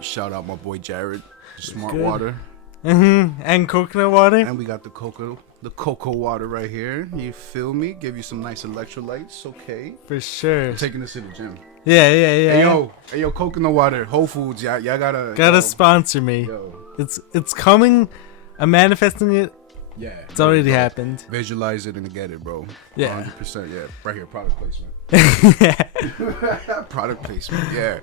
Shout out my boy Jared, Smart Good. Water, And coconut water. and we got the cocoa water right here. You feel me? Give you some nice electrolytes. Okay, For sure. I'm taking this to the gym. Yeah. Hey yo, coconut water, Whole Foods, y'all gotta Gotta sponsor me. Yo, It's coming. I'm manifesting it. yeah, It's already happened. Visualize it and get it, bro. Yeah. 100%. Yeah, right here, product placement. Product placement. Yeah.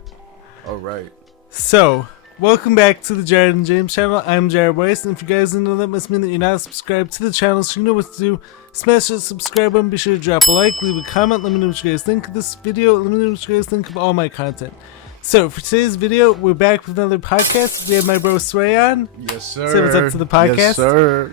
All right. So, welcome back to the Jared and James channel. I'm Jared Weiss, and if you guys didn't know, that must mean that you're not subscribed to the channel, so you know what to do. Smash that subscribe button, be sure to drop a like, leave a comment, let me know what you guys think of this video, let me know what you guys think of all my content. So, for today's video, we're back with another podcast. We have my bro Sway on. Yes, sir. Say what's up to the podcast. Yes, sir.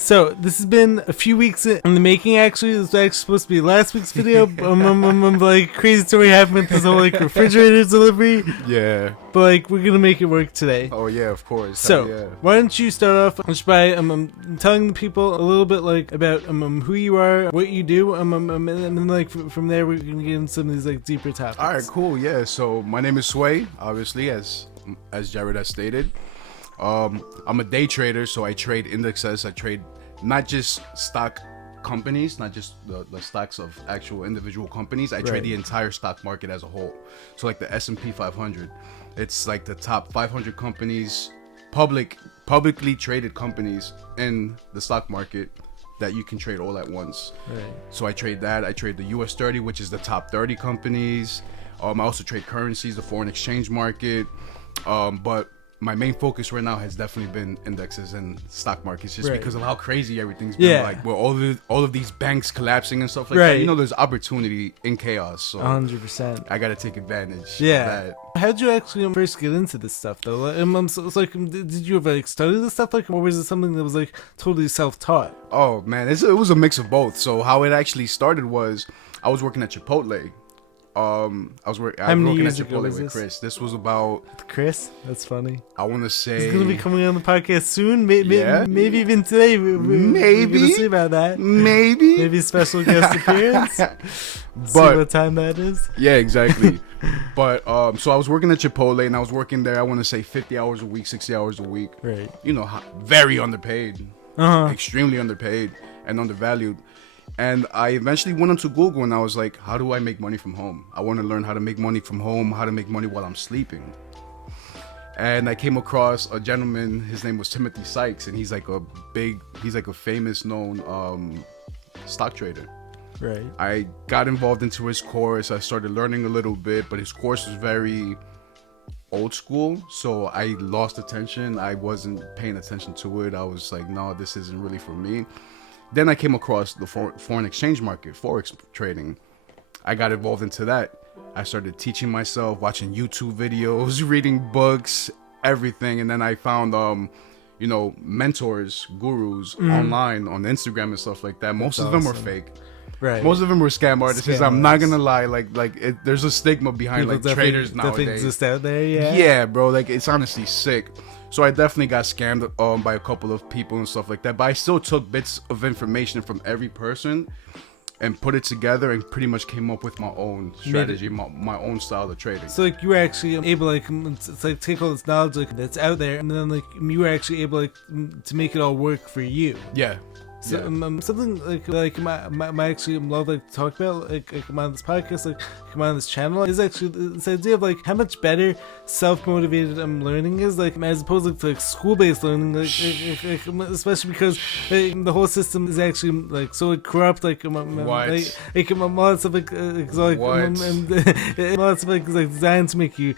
So, this has been a few weeks in the making, actually. This was actually supposed to be last week's video. Like, crazy story happened with this whole, like, refrigerator delivery. Yeah. But, like, we're gonna make it work today. Oh yeah, of course. So, yeah. why don't you start off just by telling the people a little bit, like, about who you are, what you do, and then, like, from there, we're gonna get into some of these, like, deeper topics. All right, cool. Yeah. So my name is Sway, obviously, as Jared has stated. I'm a day trader, so I trade indexes. I trade not just stock companies, not just the stocks of actual individual companies. I trade the entire stock market as a whole. So like the S&P 500, it's like the top 500 companies, publicly traded companies in the stock market that you can trade all at once. Right. So I trade that. I trade the US 30, which is the top 30 companies. I also trade currencies, the foreign exchange market. But my main focus right now has definitely been indexes and stock markets, just because of how crazy everything's been. Yeah. Like, with all of these banks collapsing and stuff like that. You know, there's opportunity in chaos. So 100%. I gotta take advantage. Yeah. Of that. How'd you actually first get into this stuff, though? It's like, did you ever like study this stuff, like, or was it something that was like totally self-taught? Oh man, it was a mix of both. So how it actually started was I was working at Chipotle. I was working at Chipotle with Chris. This was about Chris. That's funny. I want to say he's gonna be coming on the podcast soon. Maybe even today. We're gonna see about that. Maybe special guest appearance. See what time that is. Yeah, exactly. But so I was working at Chipotle, and I was working there. I want to say 50 hours a week, 60 hours a week. Right. You know, very underpaid, extremely underpaid and undervalued. And I eventually went onto Google and I was like, how do I make money from home? I want to learn how to make money from home, how to make money while I'm sleeping. And I came across a gentleman, his name was Timothy Sykes, and he's like a famous known stock trader. Right. I got involved into his course. I started learning a little bit, but his course was very old school, so I lost attention. I wasn't paying attention to it. I was like, no, this isn't really for me. Then I came across the foreign exchange market, Forex trading. I got involved into that. I started teaching myself, watching YouTube videos, reading books, everything. And then I found, mentors, gurus online on Instagram and stuff like that. Most of them were fake. Right. Most of them were scam artists. I'm not gonna lie. There's a stigma behind People traders nowadays. Definitely exist out there. Yeah. Yeah, bro. Like, it's honestly sick. So I definitely got scammed by a couple of people and stuff like that. But I still took bits of information from every person and put it together and pretty much came up with my own strategy, my own style of trading. So like you were actually able to take all this knowledge that's out there, and then you were actually able to make it all work for you. Yeah. So, something like my actually love to talk about come on this podcast, come on this channel, is actually this idea of how much better self-motivated learning is, as opposed to school-based learning, especially because the whole system is actually so corrupt, a lot of stuff a lot of stuff is designed to make you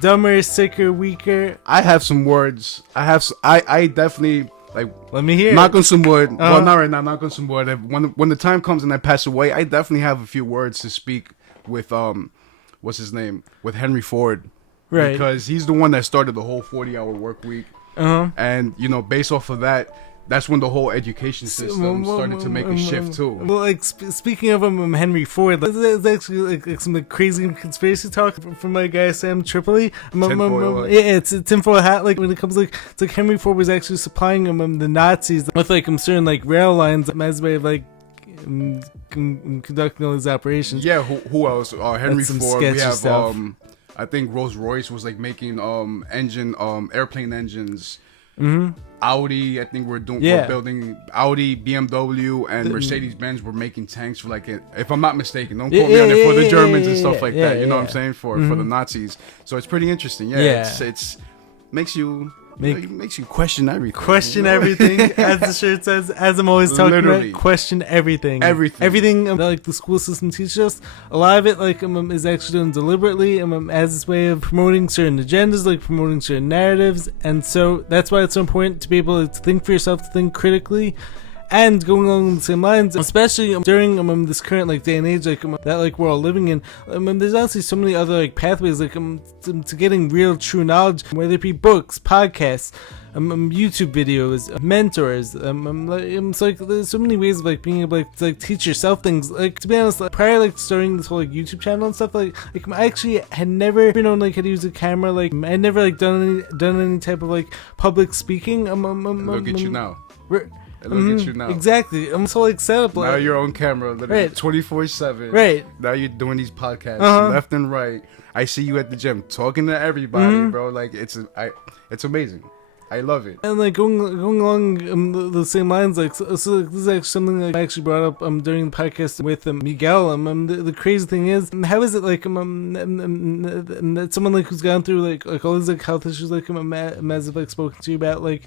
dumber, sicker, weaker. I have some words. I definitely. Let me hear. Knock on some wood. Well, not right now. Knock on some wood. When the time comes and I pass away, I definitely have a few words to speak with what's his name? With Henry Ford, right? Because he's the one that started the whole 40-hour work week. And based off of that, that's when the whole education system started to make a shift too. Well, like speaking of Henry Ford, that's actually like some like crazy conspiracy talk from my guy Sam Tripoli. Yeah, it's a tinfoil hat. Like when it comes like it's like Henry Ford was actually supplying the Nazis with like certain like rail lines as a way of like conducting all these operations. Yeah, who else? Henry Ford. We have stuff. I think Rolls Royce was like making airplane engines. Mm-hmm. Audi, I think we're building Audi, BMW, and Mercedes Benz were making tanks for like if I'm not mistaken, don't quote me on it, for the Germans and stuff like that. You know what I'm saying, for the Nazis. So it's pretty interesting. It's makes you question everything. Question everything, as the shirt says. As I'm always talking about, question everything. Everything like the school system teaches us. A lot of it like is actually done deliberately as its way of promoting certain agendas, like promoting certain narratives, and so that's why it's so important to be able to think for yourself, to think critically. And going along the same lines, especially during this current like day and age like that like we're all living in, there's honestly so many other like pathways like to getting real true knowledge, whether it be books, podcasts, YouTube videos, mentors. It's like there's so many ways of like being able to like teach yourself things. Like to be honest, like, prior like starting this whole like YouTube channel and stuff, like I actually had never known like how to use a camera. Like I had never like done any type of like public speaking. Look at you now. Look at you now. Exactly. I'm so like set up. Now you're on camera, literally 24/7. Right. Now you're doing these podcasts left and right. I see you at the gym talking to everybody, bro. Like it's amazing. I love it. And like going along the same lines, like so this is actually something that I actually brought up during the podcast with Miguel. The crazy thing is, how is it like that someone like who's gone through like all these like health issues like as I've like spoken to you about, like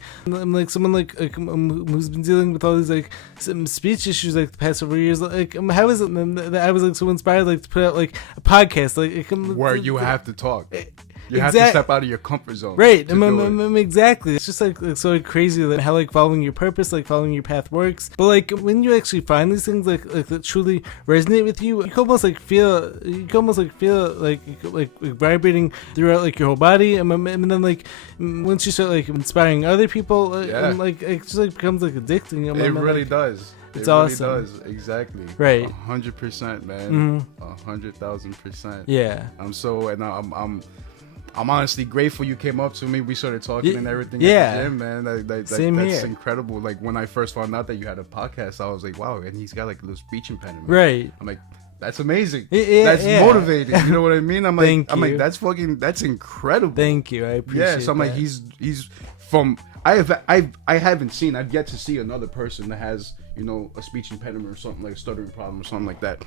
someone like who's been dealing with all these like some speech issues like the past several years, like how is it that I was like so inspired like to put out like a podcast like where you have to talk. You have to step out of your comfort zone. Right. Exactly. It's just like so like, crazy that how like following your purpose, like following your path works. But like when you actually find these things like that truly resonate with you, you can almost feel like vibrating throughout like your whole body, and then like once you start like inspiring other people, like it just like becomes like addicting. It really does. It's awesome. Really does. Exactly. Right. 100%, man. 100,000%. Yeah. I'm honestly grateful you came up to me. We started talking and everything at the gym, man. Same that's here. incredible. Like when I first found out that you had a podcast, I was like, wow, and he's got like a little speech impediment. Right. I'm like, that's amazing. That's motivating. You know what I mean? I'm like, that's incredible. Thank you. I appreciate it. Yeah, so I'm like, he's from I haven't seen. I've yet to see another person that has, you know, a speech impediment or something, like a stuttering problem or something like that,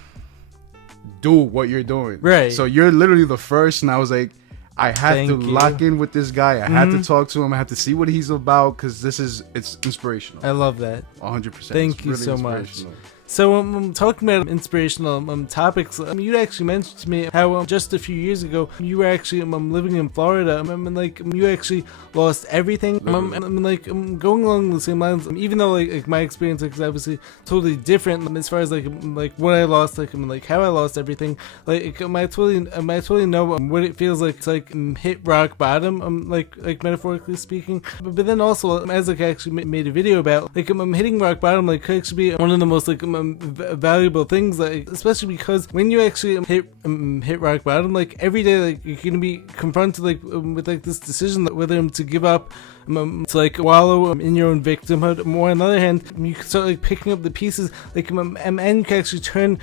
do what you're doing. Right. So you're literally the first, and I was like, I have to lock in with this guy. I have to talk to him. I have to see what he's about, because it's inspirational. I love that. 100%. Thank you so much. So I'm talking about inspirational topics. You actually mentioned to me how just a few years ago you were actually living in Florida. Like you actually lost everything. Going along the same lines. Even though like my experience is obviously totally different as far as like what I lost, like how I lost everything. Like I totally know what it feels like to like hit rock bottom. Like metaphorically speaking. But then also as like I actually made a video about like hitting rock bottom, like could actually be one of the most like valuable things, like especially because when you actually hit rock bottom, like every day, like you're gonna be confronted like with like this decision that whether to give up, to like wallow in your own victimhood, or on the other hand you can start like picking up the pieces, like and you can actually turn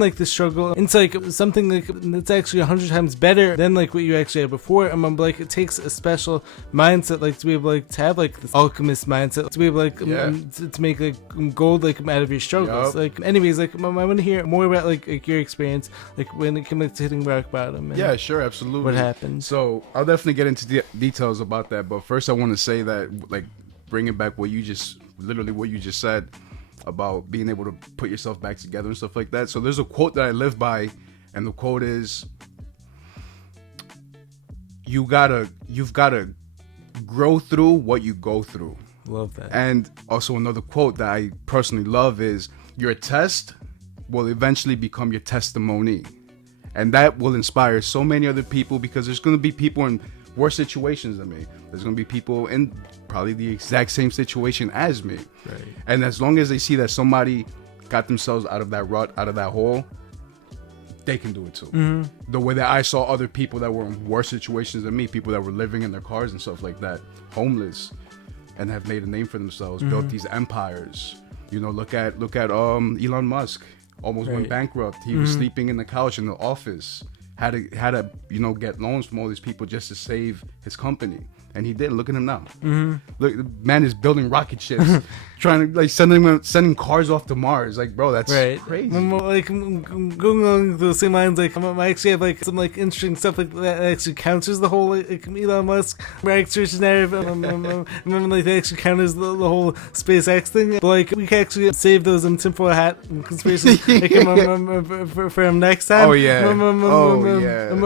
like the struggle into like something like that's actually 100 times better than like what you actually had before. Like it takes a special mindset, like to be able like to have like this alchemist mindset, to be able like to make like gold like out of your struggles. Like anyways, like I want to hear more about like your experience, like when it came like to hitting rock bottom. Yeah, sure, absolutely. What happened? So I'll definitely get into details about that, but first I want to say that, like, bringing back what you just said about being able to put yourself back together and stuff like that. So there's a quote that I live by, and the quote is, you've gotta grow through what you go through. Love that. And also another quote that I personally love is, your test will eventually become your testimony. And that will inspire so many other people, because there's going to be people in worse situations than me. There's going to be people in probably the exact same situation as me. Right. And as long as they see that somebody got themselves out of that rut, out of that hole, they can do it too. The way that I saw other people that were in worse situations than me, people that were living in their cars and stuff like that, homeless, and have made a name for themselves, built these empires. You know, look at Elon Musk. Almost went bankrupt. He was sleeping in the couch in the office. Had to get loans from all these people just to save his company. And he did. Look at him now. Look, the man is building rocket ships, trying to sending cars off to Mars. Like, bro, that's crazy. I'm going along the same lines. Like, I actually have like some interesting stuff like that actually counters the whole Elon Musk research narrative. Remember, like, that actually counters the whole SpaceX thing. But like, we can actually save those tinfoil hat conspiracy for him next time. Oh yeah.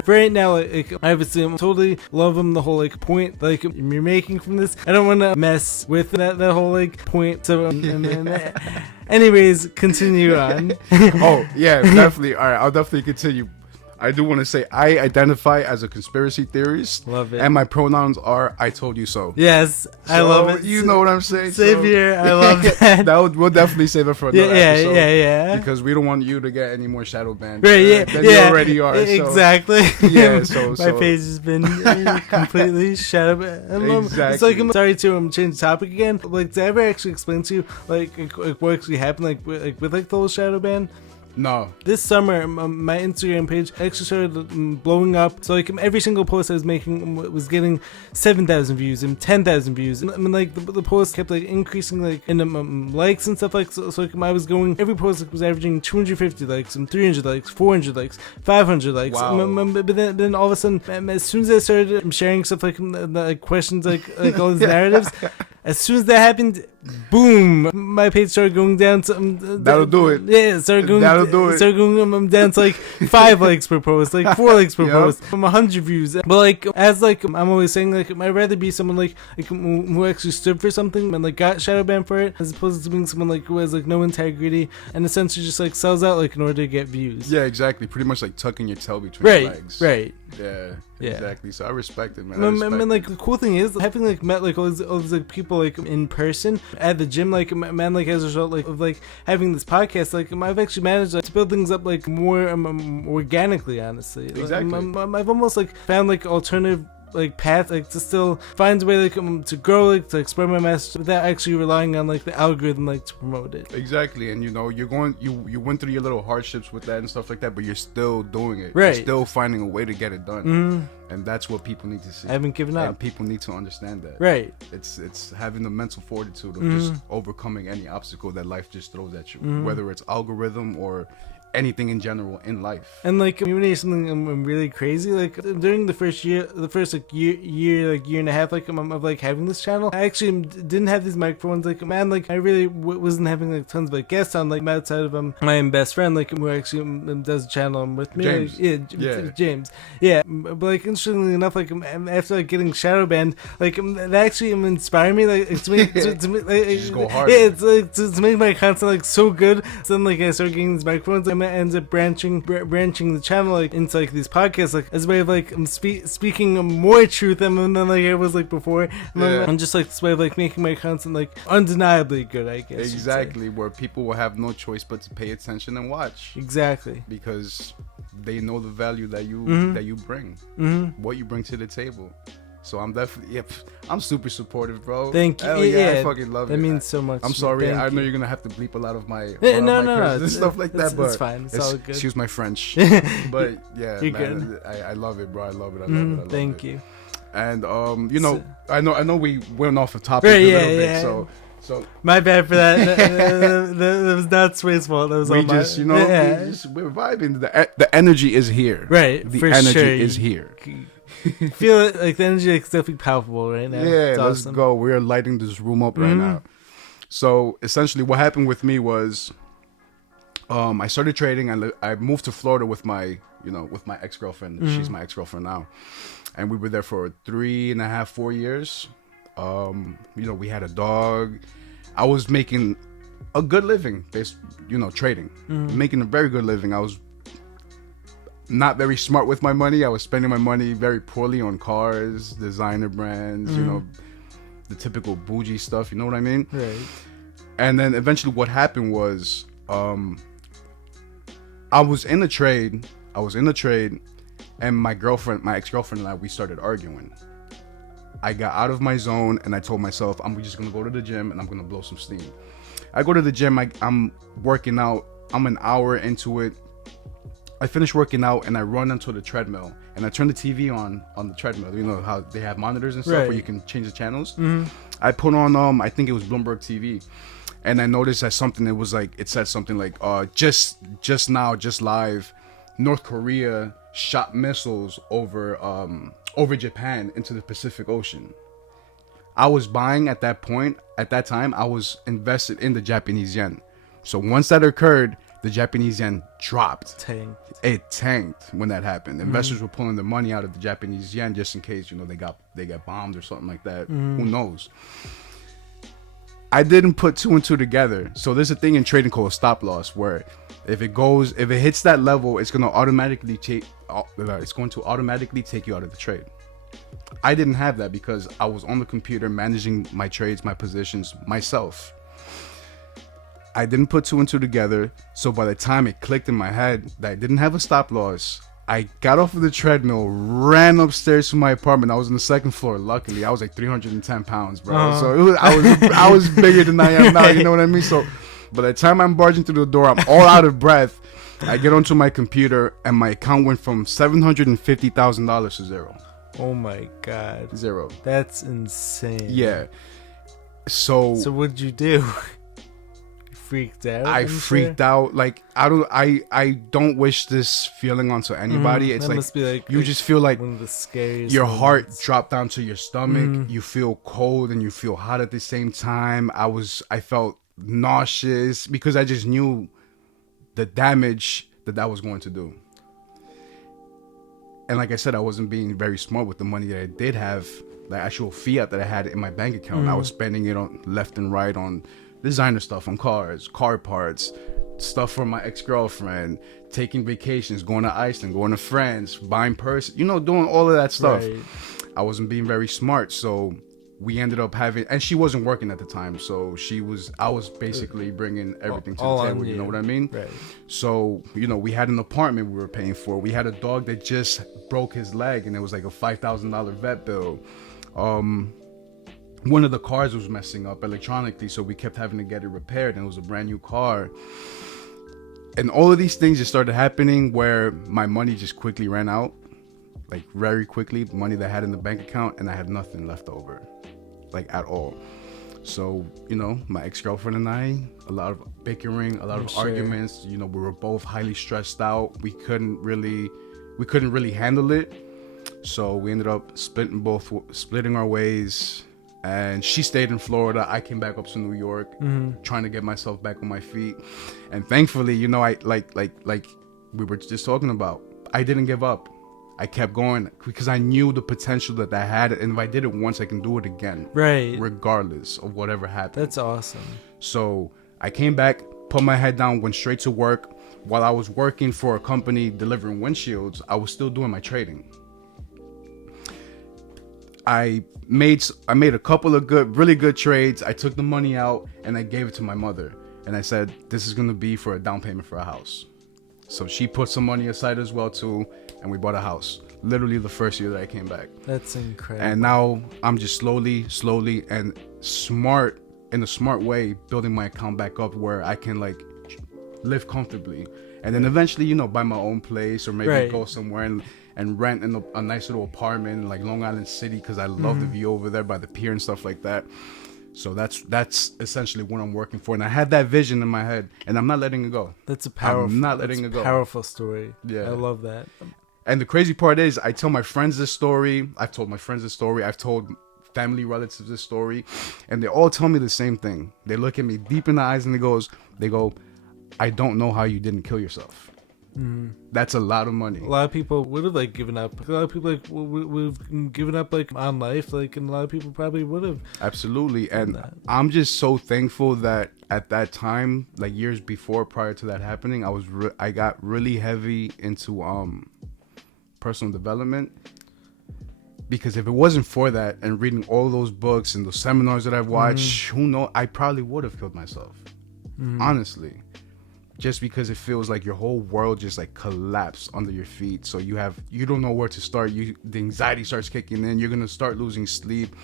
For right now, like, obviously, I'm totally love him. The whole point like you're making from this. I don't want to mess with that whole point. So, anyways, continue on. Oh yeah, definitely. All right, I'll definitely continue. I do want to say I identify as a conspiracy theorist. Love it. And my pronouns are "I told you so." Yes, so, I love it. You know what I'm saying? Same here. I love that. We'll definitely save it for another episode. Yeah. Because we don't want you to get any more shadow banned. Right, than you already are. Exactly. So. Yeah, so my page has been completely shadow banned. Exactly. It's like, I'm sorry to change the topic again. Like, did I ever actually explain to you like what actually happened with the whole shadow ban? No. This summer, my Instagram page actually started blowing up. So like every single post I was making was getting 7,000 views and 10,000 views. And I mean, like the post kept like increasing like in likes and stuff like so. So like, I was going, every post was averaging 250 likes and 300 likes, 400 likes, 500 likes. Wow. But then all of a sudden, as soon as I started sharing stuff like questions like all these narratives. As soon as that happened, boom! My page started going down to that'll do it. Yeah, started going down to like 5 likes per post, like 4 likes per post, from 100 views. But like, as like I'm always saying, like I'd rather be someone like who actually stood for something and like got shadow banned for it, as opposed to being someone like who has like no integrity and essentially just like sells out like in order to get views. Yeah, exactly. Pretty much like tucking your tail between your legs. Right. Yeah. Exactly. So I respect it, man. I mean, like the cool thing is having like met like all these like people like in person at the gym, like man, like as a result like of like having this podcast, like I've actually managed to build things up like more organically, honestly. Exactly. I've almost like found like alternative like path like to still find a way like to grow, like to explore my message without actually relying on like the algorithm like to promote it. Exactly. And you went through your little hardships with that and stuff like that, but you're still doing it. Right. You're still finding a way to get it done. And that's what people need to see. I haven't given up. And people need to understand that. Right. It's having the mental fortitude of just overcoming any obstacle that life just throws at you, whether it's algorithm or anything in general in life. And like, you know something really crazy, like during the first year and a half like of like having this channel, I actually didn't have these microphones. Like, man, like I really wasn't having like tons of like guests on, like outside of my best friend, like who actually does the channel with me, James. Like, James, but like interestingly enough, like after like getting shadow banned, like that actually inspired me like to make like, just go hard. Yeah, it's like to make my content like so good. So then like I started getting these microphones, I ended up branching the channel like into like these podcasts, like as a way of like speaking more truth than like I was like before. And just like this way of like making my content like undeniably good, I guess. Exactly, where people will have no choice but to pay attention and watch. Exactly. Because they know the value that you bring, what you bring to the table. So I'm definitely, I'm super supportive, bro. Thank you. Hell yeah, I fucking love it. That means so much. I'm sorry. I know you're gonna have to bleep a lot of my and stuff like that, but it's fine. It's all good. Excuse my French, but yeah, you're man, good. I love it, bro. I love it. I love it. Thank you. And you know, I know we went off the topic a little bit, so my bad for that. That was not Sway's fault. That was all my. We're vibing. The energy is here. Right. The energy is here. Feel it, like the energy is definitely palpable right now. Yeah, let's go. We are lighting this room up right now. So essentially, what happened with me was, I started trading, and I moved to Florida with my ex-girlfriend. She's my ex-girlfriend now, and we were there for 3.5, 4 years. We had a dog. I was making a good living, trading, making a very good living. not very smart with my money. I was spending my money very poorly on cars, designer brands, you know, the typical bougie stuff. You know what I mean? Right. And then eventually, what happened was, I was in a trade, and my ex-girlfriend and I, we started arguing. I got out of my zone, and I told myself, I'm just gonna go to the gym and I'm gonna blow some steam. I go to the gym, I'm working out. I'm an hour into it. I finish working out and I run onto the treadmill and I turn the TV on the treadmill. You know how they have monitors and stuff Right. where you can change the channels. I put on I think it was Bloomberg TV, and I noticed that something. It was like, it said something like just live, North Korea shot missiles over Japan into the Pacific Ocean. I was buying at that time. I was invested in the Japanese yen. So once that occurred, the Japanese yen dropped. Tanked. It tanked when that happened. Investors were pulling the money out of the Japanese yen just in case, you know, they got bombed or something like that. Who knows? I didn't put two and two together. So there's a thing in trading called stop loss, where if it hits that level, it's going to automatically take you out of the trade. I didn't have that because I was on the computer managing my trades, my positions myself. I didn't put two and two together, so by the time it clicked in my head that I didn't have a stop loss, I got off of the treadmill, ran upstairs to my apartment. I was on the second floor. Luckily, I was like 310 pounds, bro. So I was bigger than I am now. You know what I mean? So by the time I'm barging through the door, I'm all out of breath. I get onto my computer, and my account went from $750,000 to zero. Oh my god. Zero. That's insane. Yeah. So what'd you do? Freaked out. I freaked out. Like, I don't wish this feeling onto anybody. It's that like, must be like you just feel like one of the scariest your moments. heart dropped down to your stomach. You feel cold and you feel hot at the same time. I felt nauseous because I just knew the damage that was going to do. And like I said, I wasn't being very smart with the money that I did have, the actual fiat that I had in my bank account. I was spending it on left and right on designer stuff, on cars, car parts, stuff for my ex-girlfriend, taking vacations, going to Iceland, going to France, buying purses, you know, doing all of that stuff. Right. I wasn't being very smart, so we ended up having, and she wasn't working at the time, so I was basically bringing everything to the table, you know what I mean? Right. So, you know, we had an apartment we were paying for. We had a dog that just broke his leg, and it was like a $5,000 vet bill. One of the cars was messing up electronically, so we kept having to get it repaired, and it was a brand new car. And all of these things just started happening where my money just quickly ran out, like very quickly, the money that I had in the bank account, and I had nothing left over, like at all. So, you know, my ex-girlfriend and I, a lot of bickering, a lot of arguments, you know, we were both highly stressed out. We couldn't really handle it. So we ended up splitting our ways. And she stayed in Florida. I came back up to New York, trying to get myself back on my feet. And thankfully, you know, I like we were just talking about, I didn't give up. I kept going because I knew the potential that I had, and if I did it once, I can do it again. Right. Regardless of whatever happened. That's awesome. So I came back, put my head down, went straight to work. While I was working for a company delivering windshields, I was still doing my trading. I made a couple of really good trades. I took the money out and I gave it to my mother. And I said, this is going to be for a down payment for a house. So she put some money aside as well too. And we bought a house. Literally the first year that I came back. That's incredible. And now I'm just slowly and in a smart way, building my account back up where I can like live comfortably. And then eventually, you know, buy my own place or maybe go somewhere and rent in a nice little apartment in like Long Island City because I love the view over there by the pier and stuff like that. So that's essentially what I'm working for. And I had that vision in my head and I'm not letting it go. That's a powerful, I'm not letting it go. Powerful story. Yeah. I love that. And the crazy part is I tell my friends this story. I've told my friends this story. I've told family relatives this story. And they all tell me the same thing. They look at me deep in the eyes and they go, I don't know how you didn't kill yourself. That's a lot of money. A lot of people would have like given up. A lot of people like would have given up like on life. Like, and a lot of people probably would have. Absolutely. And I'm just so thankful that at that time, like years before, prior to that happening, I got really heavy into personal development. Because if it wasn't for that and reading all those books and the seminars that I've watched, who knows, I probably would have killed myself. Honestly. Just because it feels like your whole world just like collapsed under your feet. So you don't know where to start. The anxiety starts kicking in. You're going to start losing sleep.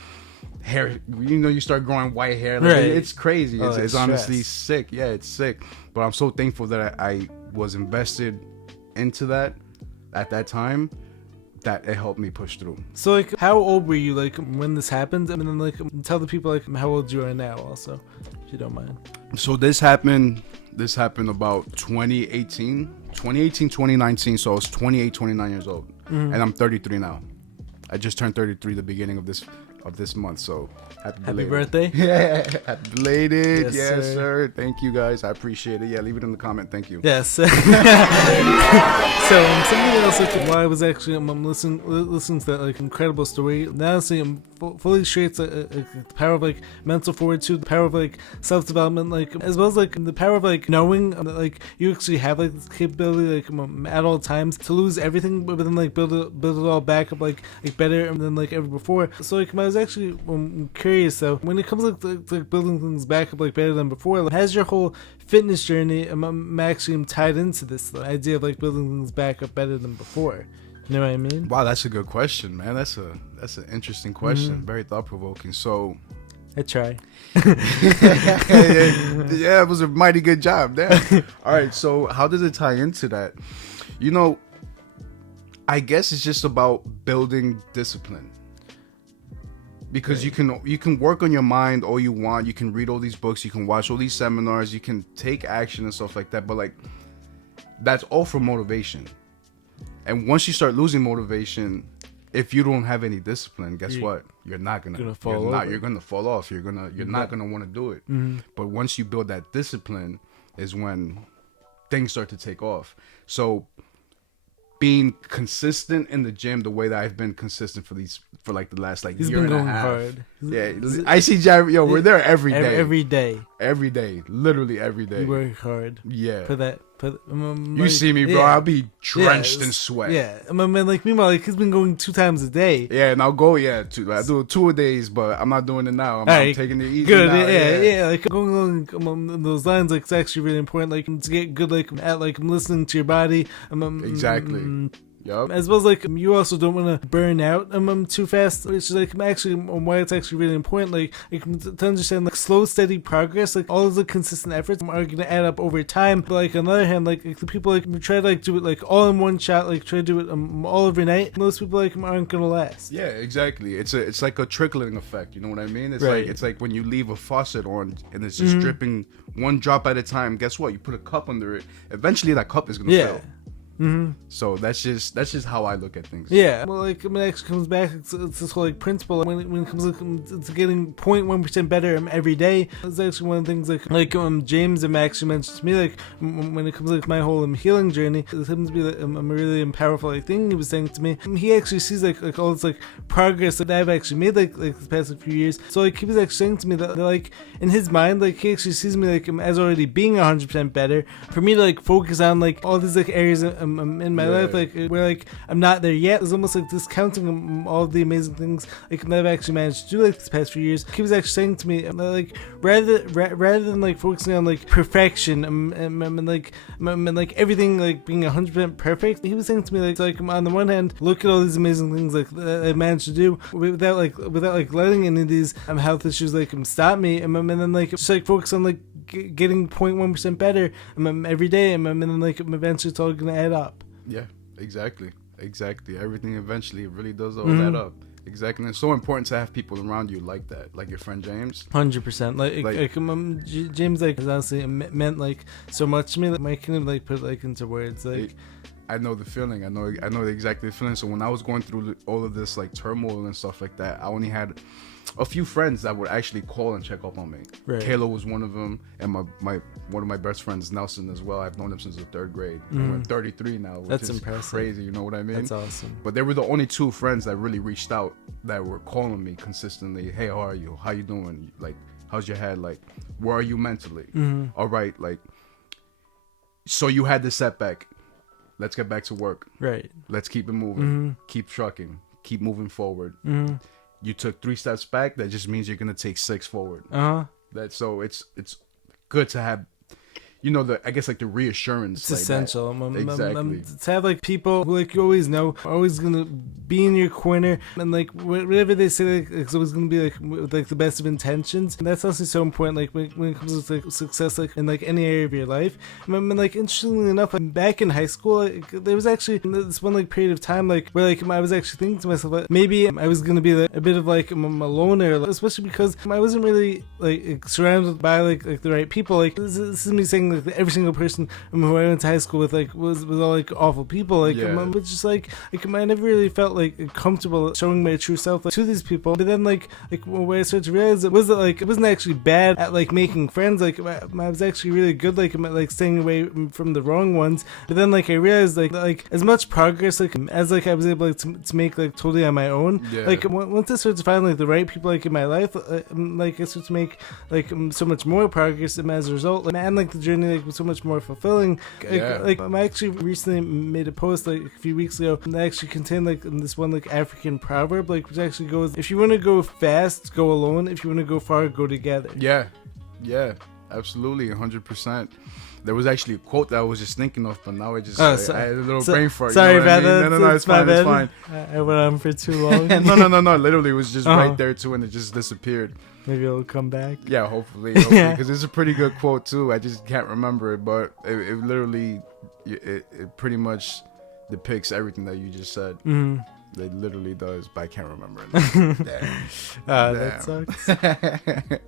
Hair, you start growing white hair. Like, it's crazy. It's honestly sick. Yeah, it's sick. But I'm so thankful that I was invested into that at that time, that it helped me push through. So, like, how old were you, like, when this happened? And then, like, tell the people, like, how old you are now also, if you don't mind. So this happened about 2019. So I was 28, 29 years old. And I'm 33 now. I just turned 33 the beginning of this month. So happy birthday. Yeah, happy belated. Yes, sir. sir. Thank you guys. I appreciate it. Yeah, leave it in the comment. Thank you. Yes. So something else, like, while I was actually listening to that, like, incredible story, now I'm fully sure it's the power of, like, mental fortitude, the power of, like, self-development, like, as well as, like, the power of, like, knowing that, like, you actually have, like, this capability, like, at all times to lose everything, but then, like, build it all back up, like better than, like, ever before. So, like, I was actually curious, though, when it comes to, like, building things back up, like, better than before, like, has your whole fitness journey actually tied into this idea of, like, building things back up better than before? You know what I mean? Wow, that's a good question, man. That's an interesting question. Very thought-provoking. So I try. yeah, it was a mighty good job. Damn. All right, so how does it tie into that? I guess it's just about building discipline. Because you can work on your mind all you want. You can read all these books. You can watch all these seminars. You can take action and stuff like that. But, like, that's all for motivation. And once you start losing motivation, if you don't have any discipline, guess what? You're not gonna fall off. You're gonna fall off. You're not gonna want to do it. But once you build that discipline, is when things start to take off. So being consistent in the gym the way that I've been consistent for like the last He's year been and going a half. hard. Yeah, I see Jared. Yo, we're there every day. Every day. Literally every day. You work hard. Yeah. You see me, bro. I'll be drenched in sweat. Yeah, man. Like, meanwhile, like, he's been going 2 times a day. Yeah, and I'll go. Yeah, I do 2 a days, but I'm not doing it now. I'm taking it easy. Good. Now. Yeah. Like, going along those lines, like, it's actually really important. Like, to get good, like, at, like, listening to your body. Exactly. Yep. As well as, like, you also don't want to burn out too fast, which is, like, actually why it's actually really important, like, to understand, like, slow, steady progress, like, all of the consistent efforts are going to add up over time. But, like, on the other hand, like the people, like, try to, like, do it, like, all in one shot, like, try to do it all overnight, most people, like, aren't going to last. Yeah, exactly. It's like a trickling effect, you know what I mean? It's like when you leave a faucet on and it's just dripping one drop at a time. Guess what? You put a cup under it, eventually that cup is going to fill. So that's just how I look at things. Yeah, well, like, when it actually comes back, it's this whole, like, principle. When it comes to getting 0.1% better every day, it's actually one of the things, like James actually mentioned to me, like, when it comes to, like, my whole healing journey, it seems to be, like, a really powerful, like, thing he was saying to me. He actually sees, like all this, like, progress that I've actually made, like the past, like, few years. So, like, he was actually saying to me that, like, in his mind, like, he actually sees me, like, as already being 100% better. For me to, like, focus on, like, all these, like, areas in my life, like, where, like, I'm not there yet, it's almost like discounting all of the amazing things, like, that I've actually managed to do, like, this past few years. He was actually saying to me, like, rather than, like, focusing on, like, perfection and like everything, like, being 100% perfect, he was saying to me, like on the one hand, look at all these amazing things, like, that I managed to do without letting any of these health issues, like, stop me, and then, like, just, like, focus on, like, getting 0.1% better every day, and then, like, eventually it's all gonna add up. Yeah, exactly. Everything eventually really does all that up. Exactly. And it's so important to have people around you like that, like your friend James. 100%. Like James, like, has honestly meant, like, so much to me that I can't even, like, put, like, into words. Like, I know the feeling. I know exactly the feeling. So when I was going through all of this, like, turmoil and stuff like that, I only had a few friends that would actually call and check up on me. Right. Kayla was one of them, and one of my best friends, Nelson, as well. I've known him since the 3rd grade. We're 33 now, which is impressive. Crazy. You know what I mean? That's awesome. But they were the only 2 friends that really reached out, that were calling me consistently. Hey, how are you? How you doing? Like, how's your head? Like, where are you mentally? All right, like, so you had this setback. let's get back to work. Right. Let's keep it moving. Keep trucking. Keep moving forward. You took 3 steps back. That just means you're gonna take 6 forward. So it's good to have, I guess like the reassurance. It's essential. Exactly. To have like people who like you always know are always gonna be in your corner, and like whatever they say, like, it's always gonna be like with like the best of intentions. And that's also so important. Like when it comes to like success, like in like any area of your life. And like interestingly enough, like, back in high school, like, there was actually this one like period of time like where like I was actually thinking to myself like, maybe I was gonna be like, a bit of like a loner, especially because I wasn't really like surrounded by like the right people. Like this is me saying like every single person who I went to high school with like was all like awful people. Like but just like I never really felt like comfortable showing my true self like, to these people. But then like when I started to realize it wasn't actually bad at like making friends. Like I was actually really good like staying away from the wrong ones. But then like I realized like as much progress like as like I was able like, to make like totally on my own. Like once I started to find like the right people like in my life, like I started to make like so much more progress, and as a result, like, and like the journey like was so much more fulfilling. Like I actually recently made a post like a few weeks ago that actually contained like this one like African proverb like which actually goes, if you want to go fast, go alone. If you want to go far, go together. Yeah, absolutely, 100%. There was actually a quote that I was just thinking of, but now I had a little brain fart. Sorry about that. No, it's fine. It's fine. I went on for too long. No. Literally, it was just right there too, and it just disappeared. Maybe it'll come back. Yeah, hopefully, because it's a pretty good quote too. I just can't remember it, but it literally, it pretty much depicts everything that you just said. It literally does, but I can't remember it. Damn. That sucks.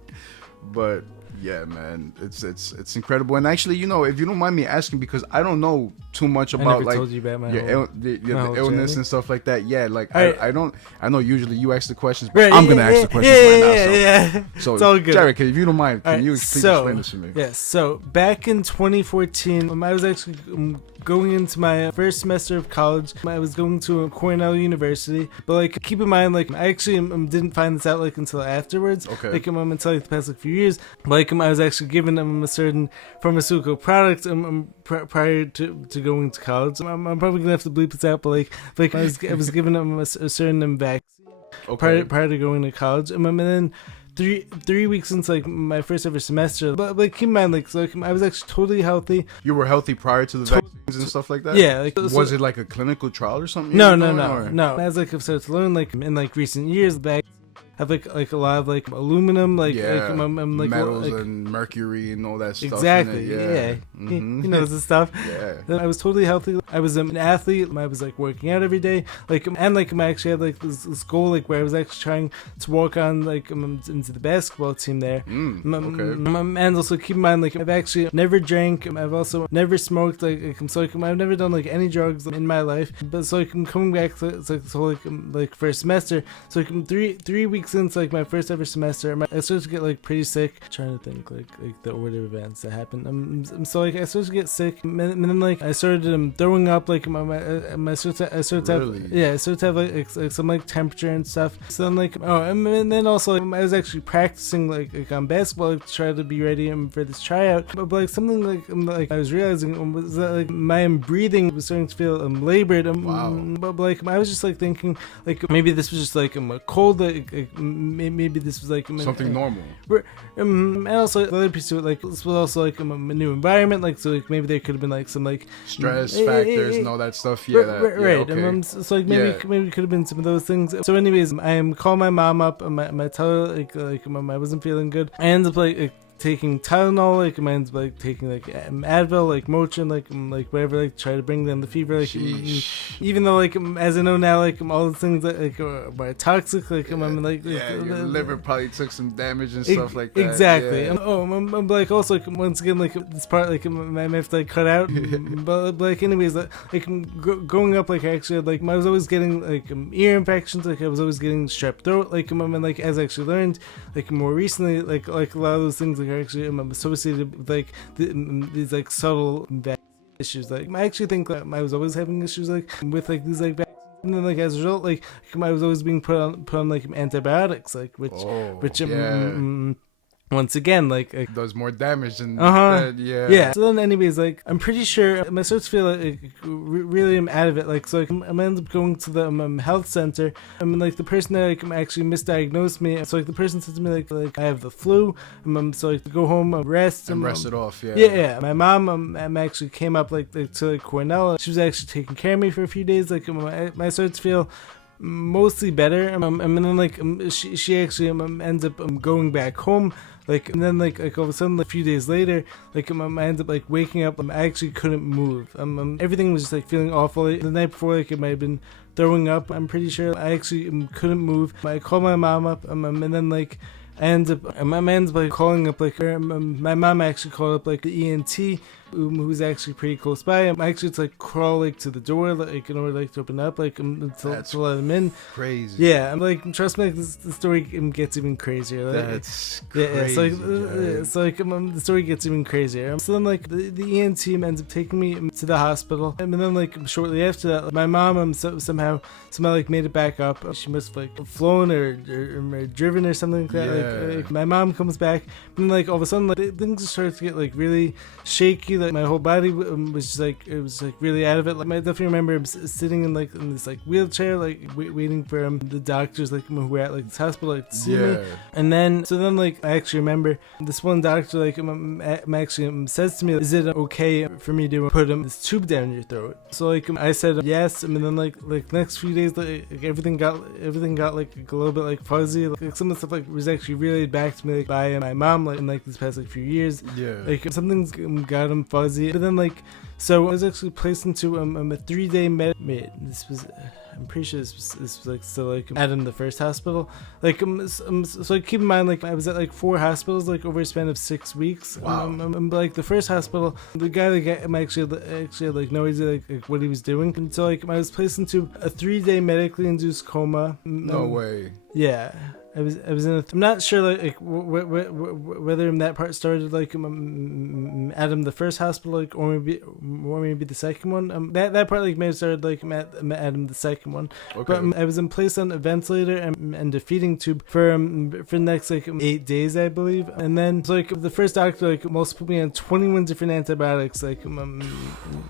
But yeah, man, it's incredible. And actually, if you don't mind me asking, because I don't know too much about like told you about the illness journey. and stuff like that. Yeah, like right. I know usually you ask the questions, but I'm gonna ask the questions right now. So it's all good. Jared, if you don't mind, can you please explain this to me? Yes. So back in 2014, I was actually going into my first semester of college. I was going to Cornell University, but like keep in mind, like I actually didn't find this out like until afterwards. Okay. Like until like the past like few years. Like I was actually given a certain pharmaceutical product prior to going to college. I'm probably gonna have to bleep this out, but like I was given a certain vaccine prior to going to college, and then. 3 weeks into like my first ever semester, but like keep in mind, like I was actually totally healthy. You were healthy prior to the vaccines and stuff like that. Yeah, like was it like a clinical trial or something? No. As like I've started to learn, like in like recent years, back have like a lot of like aluminum, like I'm like metals and mercury and all that stuff. Exactly. Yeah. He knows the stuff. Yeah. I was totally healthy. I was an athlete. I was like working out every day. Like and like I actually had like this goal like where I was actually trying to walk on like into the basketball team there. Okay. And also keep in mind like I've actually never drank. I've also never smoked. I've never done like any drugs in my life. But so I'm coming back to like this whole like first semester. So like 3 weeks since like my first ever semester, I started to get like pretty sick. I'm trying to think like the order of events that happened. So like I started to get sick, and then like I started throwing up. Like I started to have like some like temperature and stuff. So then like and then also like, I was actually practicing like on basketball to try to be ready for this tryout. But like something like I was realizing was that like my breathing was starting to feel labored. Wow. But like I was just like thinking like maybe this was just like a cold. Maybe this was like something normal. And also the other piece of it, like this was also like a new environment, like so like maybe there could have been like some like stress factors and all that stuff. Yeah, right. Okay. So like maybe it could have been some of those things. So anyways, I call my mom up. I tell her like I wasn't feeling good. I end up like taking Tylenol, like mine's like taking like Advil, like Motrin, like whatever, like try to bring down the fever, like even though like as I know now, like all the things that like are toxic, like I'm like your liver probably took some damage and stuff like that. Exactly. Yeah. I'm like also like once again like this part like I might have to like cut out, but like anyways like growing up like I actually had, like I was always getting like ear infections, like I was always getting strep throat, like and like as I actually learned like more recently like a lot of those things like are actually associated with like these like subtle issues. Like I actually think that I was always having issues like with like these like vaccines, and then like as a result like I was always being put on like antibiotics, like which once again, like Does more damage than yeah. yeah. So then, anyways, like I'm pretty sure I start to feel really am out of it. Like so, like I end up going to the health center. I mean, like the person there like actually misdiagnosed me. So like the person said to me like I have the flu. So like to go home, rest And rest it off. Yeah. Yeah. My mom actually came up like to like Cornell. She was actually taking care of me for a few days. Like I started to feel mostly better. And then like she actually ends up going back home. Like and then like all of a sudden, like, a few days later, like I ended up like waking up. I actually couldn't move. Everything was just like feeling awful. Like, the night before, like it might have been throwing up. I'm pretty sure I actually couldn't move. I called my mom up, and then like I ended up like calling up like my mom actually called up like the ENT. Who's actually pretty close by. I actually had to like crawl like to the door like in order like to open up like to let him in. Crazy. Yeah, I'm like trust me, like, the story gets even crazier. Like, That's crazy. The story gets even crazier. So then like the ENT team ends up taking me to the hospital, and then like shortly after that, like, my mom somehow like made it back up. She must have like flown or driven or something like that. Yeah. Like my mom comes back, and like all of a sudden like things started to get like really shaky. Like my whole body was just like it was like really out of it. Like I definitely remember sitting in this like wheelchair, like waiting for the doctors like who were at like this hospital like to see me. And then like I actually remember this one doctor like actually says to me, "Is it okay for me to put this tube down your throat?" So like I said yes, and then like next few days like everything got like a little bit like fuzzy. Like some of the stuff like was actually relayed back to me like by my mom like in like this past like few years. Yeah. Like something's got him fuzzy. But then like so I was actually placed into a 3-day this was I'm pretty sure this was like still like Adam the first hospital. Like so like, keep in mind like I was at like 4 hospitals like over a span of 6 weeks. Wow. Like the first hospital, the guy like actually had like no idea like what he was doing. And so like I was placed into a 3-day medically induced coma. No way. Yeah. I was in I'm not sure like whether that part started like Adam the first hospital like or maybe the second one. That part like may have started like Adam the second one. Okay. But I was in place on a ventilator and a feeding tube for the next like 8 days, I believe. And then so, like the first doctor like also put me on 21 different antibiotics. Like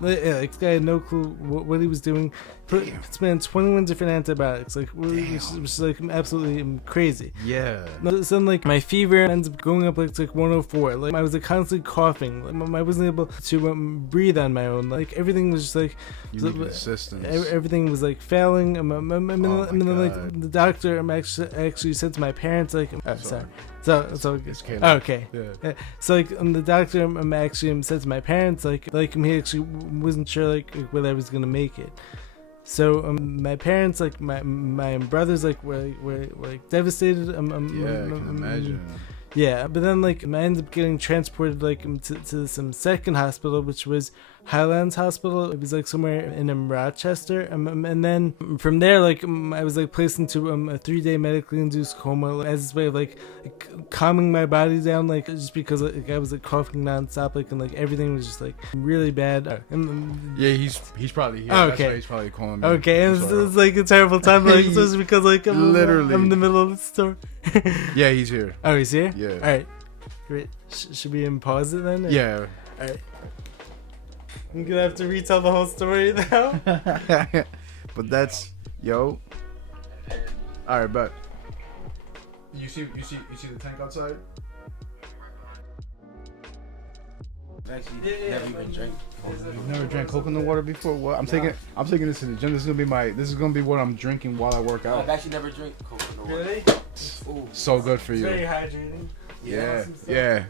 this guy had no clue what he was doing. It's been 21 different antibiotics, like which is like absolutely crazy. Yeah. So then like my fever ends up going up like to like 104. Like I was like constantly coughing. Like I wasn't able to breathe on my own. Like everything was just like you need assistance. Everything was like failing. And then like the doctor actually said to my parents like sorry. So it's okay. Yeah. So like the doctor actually said to my parents like he actually wasn't sure like whether I was gonna make it. So my parents like my brothers like were like devastated. Yeah, I can imagine. Yeah, but then like I ended up getting transported like to some second hospital, which was Highlands Hospital. It was like somewhere in Rochester, and then from there like I was like placed into a 3-day medically induced coma as a way of like calming my body down, like just because like, I was like coughing nonstop, like and like everything was just like really bad. Yeah, he's probably here. Okay. That's why he's probably calling me. Okay, and it's like a terrible time, like just because like I'm in the middle of the store. Yeah, he's here. Oh, he's here. Yeah. All right. Great. Should we pause it then? Or? Yeah. All right. I'm gonna have to retell the whole story now. But that's all right, but you see the tank outside? Actually, never even drank. You've never drank coconut water before? What? I'm taking this to the gym. This is gonna be what I'm drinking while I work out. I've actually never drank coconut water. Really? Ooh. So good for you. Very hydrating. Yeah. Awesome stuff. Yeah.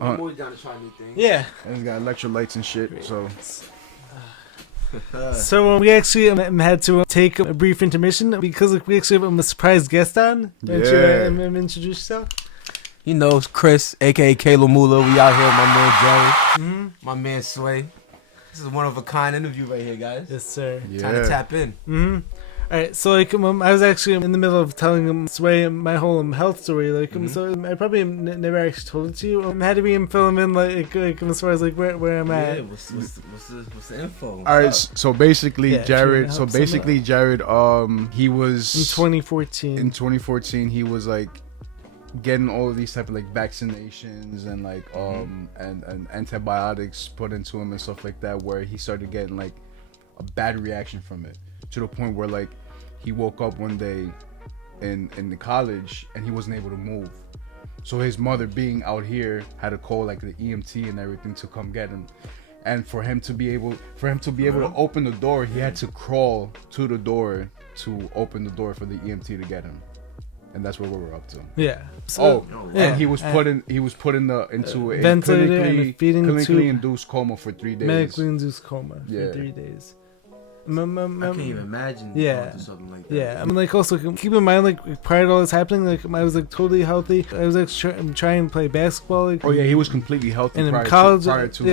I'm always down to try new things. Yeah. And it's got electrolytes and shit. So. So we actually had to take a brief intermission because we actually have a surprise guest on. Why don't you introduce yourself? You know, it's Chris, aka Kaelomula. We out here with my man Jerry, my man Sway. This is a one of a kind interview right here, guys. Yes, sir. Yeah. Time to tap in. Alright, so like I was actually in the middle of telling him Sway my whole health story, like so I probably never actually told it to you. How do we fill him in like as far as like where I'm at? Yeah, what's the info? All right, so basically Yeah, Jared. sure, So help basically Jared. He was In 2014. In 2014, he was like getting all of these type of like vaccinations and like and antibiotics put into him and stuff like that, where he started getting like a bad reaction from it, to the point where like he woke up one day in the college and he wasn't able to move. So his mother, being out here, had to call like the EMT and everything to come get him. And for him to be able to open the door, he had to crawl to the door to open the door for the EMT to get him. And that's what we were up to. Yeah. So, and he was put into a ventilator and a feeding clinically tube, induced coma for 3 days. medically induced coma for 3 days. I can't even imagine going through something like that. Yeah, I mean, like, also keep in mind, like, prior to all this happening, like, I was like totally healthy. I was like trying to play basketball. Like, he was completely healthy and prior in college, to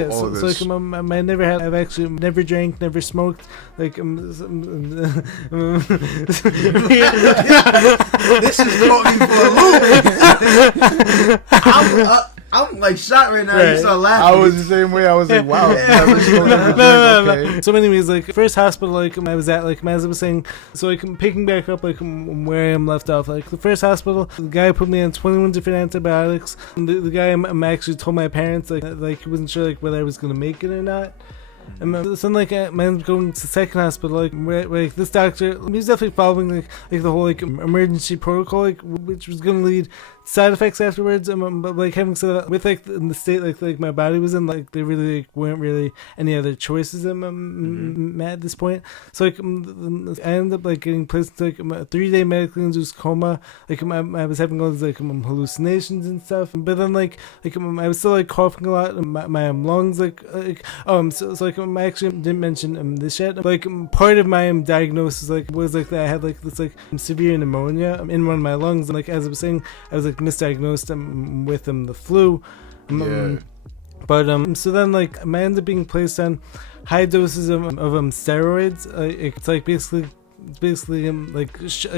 all of this. So like, I've actually never drank, never smoked. Like, This is caught me for a loop. I'm like shot right now. Right. You start laughing. I was the same way. I was like, wow. No. So anyways, like, first hospital, like, I was at, like, as I was saying, so like, I'm picking back up, like, where I am left off. Like, the first hospital, the guy put me on 21 different antibiotics. The guy I'm actually told my parents, like he wasn't sure, like, whether I was gonna make it or not. And then, like, I'm going to the second hospital, like, where like, this doctor, he was definitely following, like the whole, like, emergency protocol, like, which was gonna lead side effects afterwards. But, like, having said that, with, like, in the state, like my body was in, like, there really, like, weren't really any other choices at this point. So, like, I ended up, like, getting placed into, like, a 3-day medically induced coma. Like, I was having all these, like, hallucinations and stuff. But then, like I was still, like, coughing a lot. My lungs, like so like, I actually didn't mention this yet. Like, part of my diagnosis, like, was, like, that I had, like, this, like, severe pneumonia in one of my lungs. And, like, as I was saying, I was, like, misdiagnosed with the flu. But so then, like, I ended up being placed on high doses of steroids. It's like basically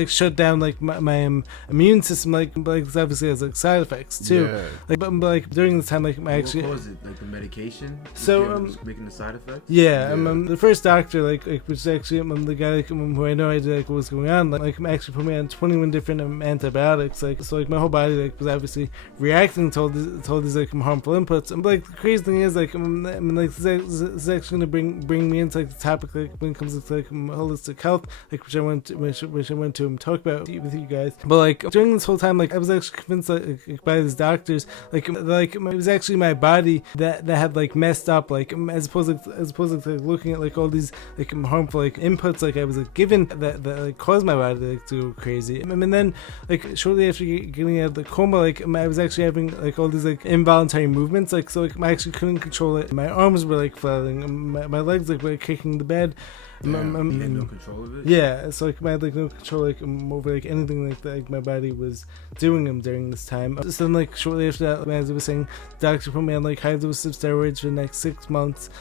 shut down, like, my immune system, like this obviously has, like, side effects too. But like, during this time, like, I actually, what was it, like, the medication? So was making the side effects. The first doctor, like which is actually the guy, like, who I know idea, like, what was going on, like actually put me on 21 different antibiotics, like, so, like, my whole body, like, was obviously reacting to all these like, harmful inputs. And, like, the crazy thing is, like, like, this is actually gonna bring me into, like, the topic, like, when it comes to, like, holistic health, like, which I went to talk about with you guys. But, like, during this whole time, like, I was actually convinced, like, by these doctors, like it was actually my body that had, like, messed up, like, as opposed to like, looking at, like, all these, like, harmful, like, inputs, like, I was, like, given that like, caused my body, like, to go crazy. And then, like, shortly after getting out of the coma, like, I was actually having, like, all these, like, involuntary movements, like, so, like, I actually couldn't control it. My arms were, like, flailing, my legs, like, were kicking the bed. You had no control of it? Yeah, so, like, I had, like, no control, like, over, like, anything, like, that, like, my body was doing during this time. So then, like, shortly after that, as I was saying, the doctor put me on, like, high dose of steroids for the next 6 months.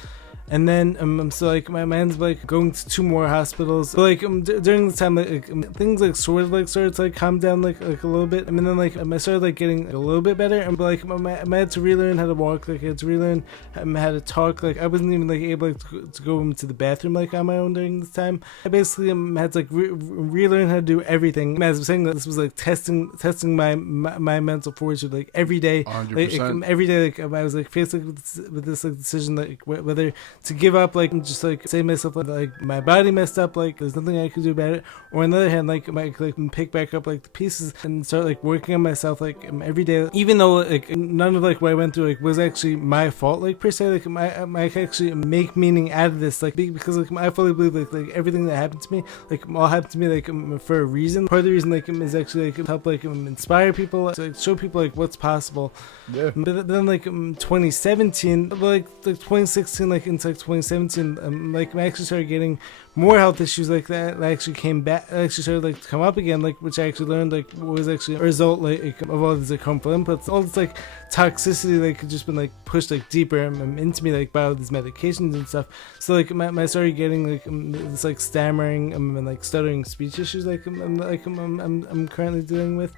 And then, so, like, my man's, like, going to 2 more hospitals. But, like, during this time, like, things, like, started to, like, calm down, like a little bit. And then, like, I started, like, getting a little bit better. And, like, I had to relearn how to walk. Like, I had to relearn how to talk. Like, I wasn't even, like, able, like, to go into the bathroom, like, on my own during this time. I basically had to, like, relearn how to do everything. As I was saying, that this was, like, testing my mental fortitude, like, every day. 100%. Like, every day, like, I was, like, faced, like, with this, like, decision, like, whether to give up, like, just, like, say to myself, like, my body messed up, like, there's nothing I could do about it, or on the other hand, like, I might, like, pick back up, like, the pieces and start, like, working on myself, like, every day, even though, like, none of, like, what I went through, like, was actually my fault, like, per se. Like, I can actually make meaning out of this, like, because, like, I fully believe, like, everything that happened to me, like, all happened to me, like, for a reason. Part of the reason, like, is actually, like, help, like, inspire people, to, like, show people, like, what's possible. But then, like, 2017, like 2016, like, into, like, 2017, like, I actually started getting more health issues, like, that actually came back, actually started, like, to come up again, like, which I actually learned, like, was actually a result, like, of all these, like, harmful inputs. All this, like, toxicity, like, just been, like, pushed, like, deeper into me, like, by all these medications and stuff. So, like, I started getting, like, this, like, stammering and, like, stuttering speech issues, like, I'm currently dealing with.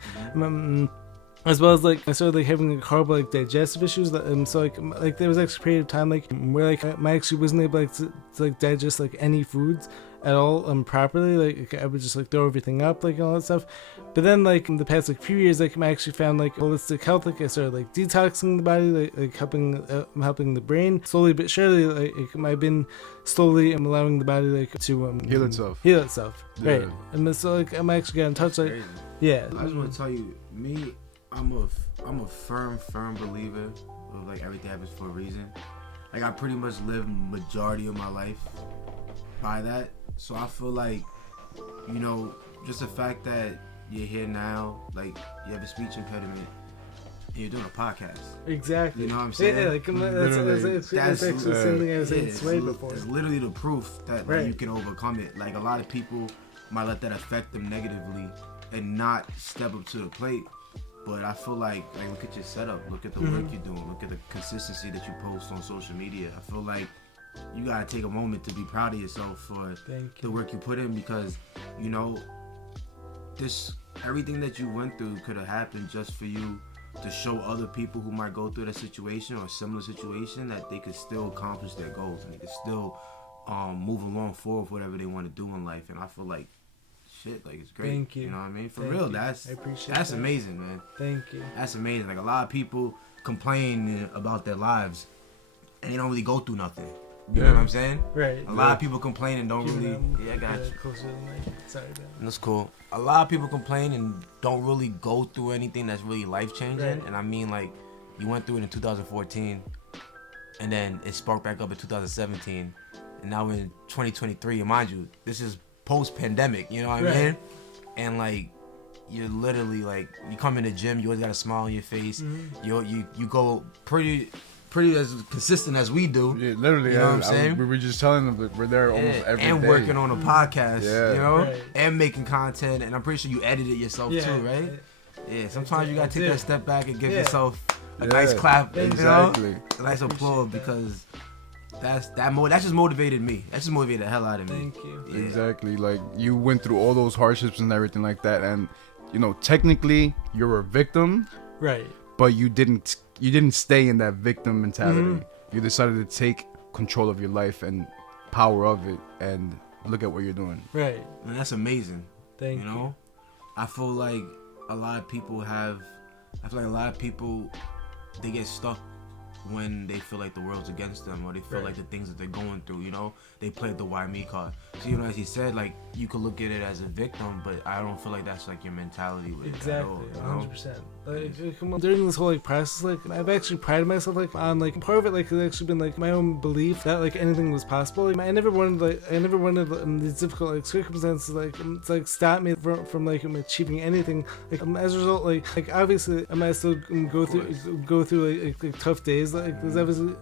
As well as, like, I started, like, having, like, horrible, like, digestive issues. So, like, there was actually a period of time, like, where, like, I actually wasn't able, like, to like, digest, like, any foods. at all properly. Like I would just like throw everything up, like all that stuff. But then like in the past like few years, like I actually found like holistic health. Like I started like detoxing the body, like helping the brain slowly but surely. Like I've been slowly allowing the body like to Heal itself. Yeah. Right. And so like I'm actually getting in touch like yeah. I just want to tell you, me, I'm a firm believer of like everything happens for a reason. Like I pretty much live majority of my life by that. So I feel like, you know, just the fact that you're here now, like you have a speech impediment, and you're doing a podcast. Exactly. You know what I'm saying? Yeah, like that's actually the same thing I was saying Sway before. It's literally the proof that like, you can overcome it. Like a lot of people might let that affect them negatively and not step up to the plate. But I feel like look at your setup, look at the work you're doing, look at the consistency that you post on social media. I feel like you gotta take a moment to be proud of yourself for the work you put in, because you know everything that you went through could have happened just for you to show other people who might go through that situation or a similar situation that they could still accomplish their goals and they could still move along forward with whatever they want to do in life. And I feel like shit, like it's great. Thank you. You know what I mean? For Thank real, you. that's that. amazing, man. Thank you. That's amazing. Like a lot of people complain about their lives and they don't really go through nothing. You know what I'm saying? Right. A lot of people complain and don't really. Yeah, I got you. Closer to the mic. Sorry, man. That's cool. A lot of people complain and don't really go through anything that's really life changing. Right. And I mean, like, you went through it in 2014, and then it sparked back up in 2017, and now we're in 2023. And mind you, this is post-pandemic. You know what I mean? And like, you're literally like, you come in the gym, you always got a smile on your face. You go pretty as consistent as we do. Yeah, literally. You know what I'm saying? We were just telling them that we're there almost every day. And working on a podcast, you know? Right. And making content. And I'm pretty sure you edit it yourself too, right? Yeah, sometimes you gotta take that step back and give yourself a nice clap, exactly. You know? A nice applause, because that just motivated me. That just motivated the hell out of me. Thank you. Yeah. Exactly. Like you went through all those hardships and everything like that, and you know, technically you're a victim, Right. but you didn't stay in that victim mentality. You decided to take control of your life and power of it, and look at what you're doing. Right. And that's amazing. Thank you. You know? I feel like a lot of people they get stuck when they feel like the world's against them, or they feel like the things that they're going through, you know, they play the why me card. So, you know, as he said, like, you could look at it as a victim, but I don't feel like that's like your mentality with it at all, you know? 100%. Like, during this whole like process, like I've actually prided myself like on like part of it like has actually been like my own belief that like anything was possible. Like, I never wanted these difficult like circumstances like to like stop me from like achieving anything. Like as a result, like obviously I might still go through like tough days. Like there's obviously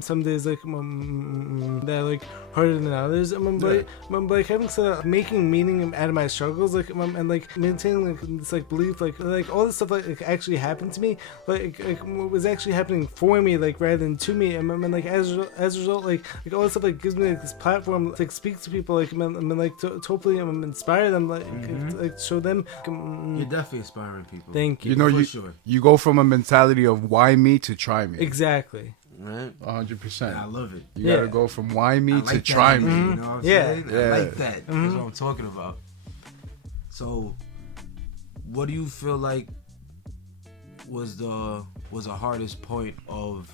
some days like that are like harder than others. Like having said that, making meaning out of my struggles, like and like maintaining like this like belief, like all this stuff like actually happened to me, like was actually happening for me, like rather than to me. And like as a result, like all this stuff like gives me like this platform to like speak to people, like and like to hopefully inspire them, like show them. You're definitely inspiring people. Thank you. You know, you go from a mentality of why me to try me. Exactly. Right? 100%. I love it. You gotta go from why me to try me. You know what I'm saying? Yeah. I like that. That's what I'm talking about. So, what do you feel like was the hardest point of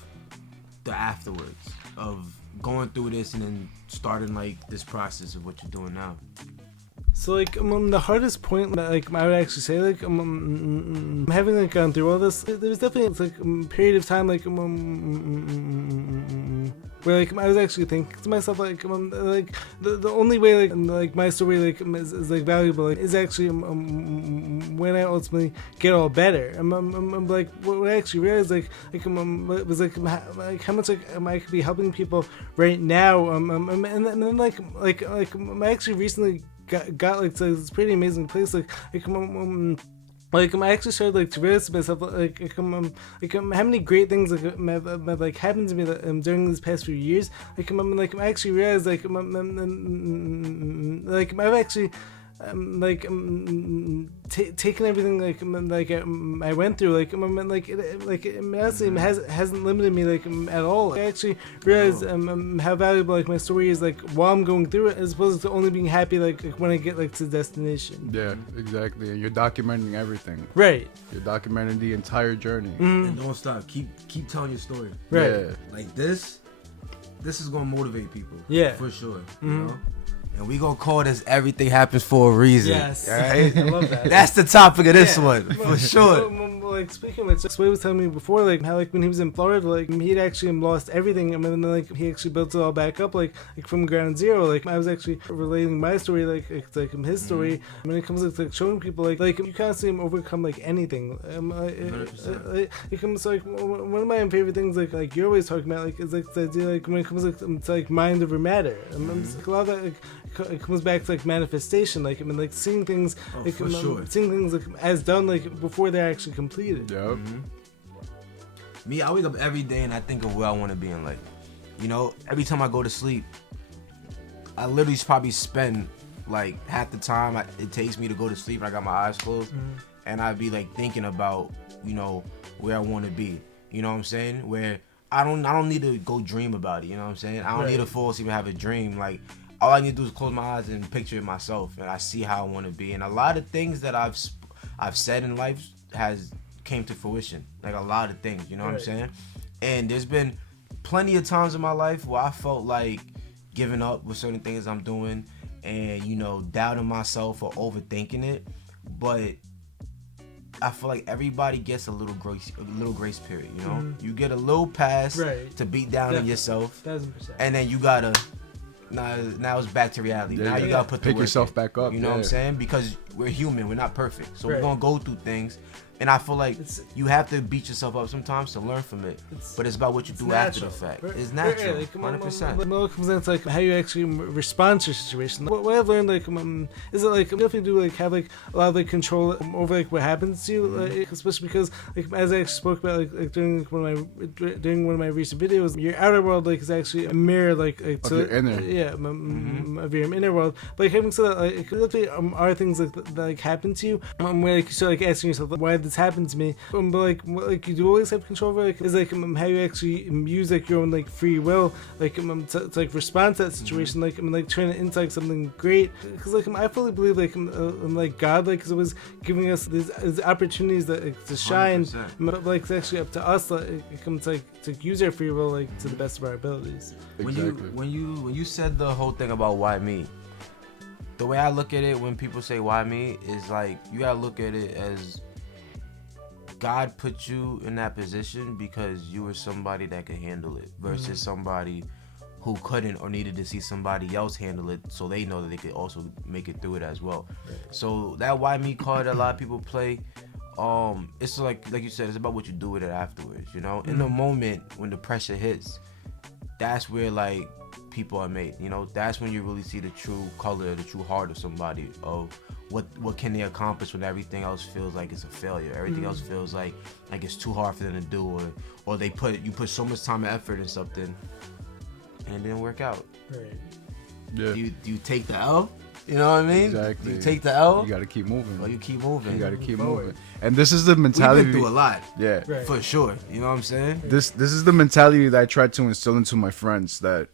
the afterwards of going through this and then starting like this process of what you're doing now? So like the hardest point, like I would actually say, like having like gone through all this, there was definitely like a period of time like where like I was actually thinking to myself like the only way like my story like is like valuable is actually when I ultimately get all better. I'm like what I actually realized like was like how much like I could be helping people right now. And then like I actually recently got like to this pretty amazing place like I actually started like to realize to myself like how many great things like have like happened to me during these past few years. I actually realized like I've actually taking everything I went through, honestly hasn't limited me at all. I actually realized how valuable my story is while I'm going through it, as opposed to only being happy when I get to the destination. Yeah, exactly. And you're documenting everything. Right. You're documenting the entire journey. And don't stop. Keep telling your story. Right. Yeah. Like this is gonna motivate people. Yeah. For sure. You know? And we gonna call this "Everything Happens for a Reason." Yes. All right? I love that. That's the topic of this one, for sure. Speaking of Sway was telling me before, how when he was in Florida, he'd actually lost everything, and then he actually built it all back up, from ground zero. I was actually relating my story, his story. When it comes to showing people, you kind of see him overcome anything. It comes one of my favorite things, you're always talking about, is the idea, when it comes to mind over matter. A lot of that. It comes back to manifestation, seeing things, sure. seeing things as done before they're actually completed. Yep. Me, I wake up every day and I think of where I want to be in life. You know, every time I go to sleep, I literally probably spend half the time it takes me to go to sleep. And I got my eyes closed, and I'd be thinking about where I want to be. You know what I'm saying? Where I don't need to go dream about it. You know what I'm saying? I don't need to fall asleep and have a dream. All I need to do is close my eyes and picture it myself, and I see how I want to be. And a lot of things that I've said in life has came to fruition. A lot of things, you know what I'm saying? And there's been plenty of times in my life where I felt like giving up with certain things I'm doing, and doubting myself or overthinking it. But I feel like everybody gets a little grace period. You know, you get a little pass to beat down on yourself, 1000%. and then you gotta. Now it's back to reality. Yeah, now you gotta pick yourself back up. You know what I'm saying? Because we're human, we're not perfect, so we're Right. gonna go through things. And I feel like you have to beat yourself up sometimes to learn from it. But it's about what you do after the fact. It's natural, 100%. It all comes down to how you actually respond to a situation. What I've learned, is that definitely do have a lot of control over what happens to you, especially because as I actually spoke about during one of my recent videos, your outer world is actually a mirror Of your inner. of your inner world. But having said that, it definitely are things that happen to you where you start asking yourself why did this happen to me, but you do always have control over is how you actually use your own free will to respond to that situation, turn it into something great, because I fully believe in God is always giving us these opportunities to shine, 100%. but it's actually up to us to use our free will to the best of our abilities. Exactly. When you said the whole thing about why me, the way I look at it when people say why me is you gotta look at it as God put you in that position because you were somebody that could handle it versus somebody who couldn't or needed to see somebody else handle it so they know that they could also make it through it as well. Right. So that why me card that a lot of people play, it's like you said, it's about what you do with it afterwards, you know? In the moment when the pressure hits, that's where people are made, you know? That's when you really see the true color, the true heart of somebody, of what can they accomplish when everything else feels like it's a failure, everything else feels like it's too hard for them to do, or you put so much time and effort in something and it didn't work out. Right. Yeah. Do you take the L? You know what I mean? Exactly. You take the L, You gotta keep moving. or you keep moving. You gotta keep forward. moving. And this is the We've mentality. been through a lot, Yeah. Right. for sure. You know what I'm saying? This is the mentality that I try to instill into my friends, that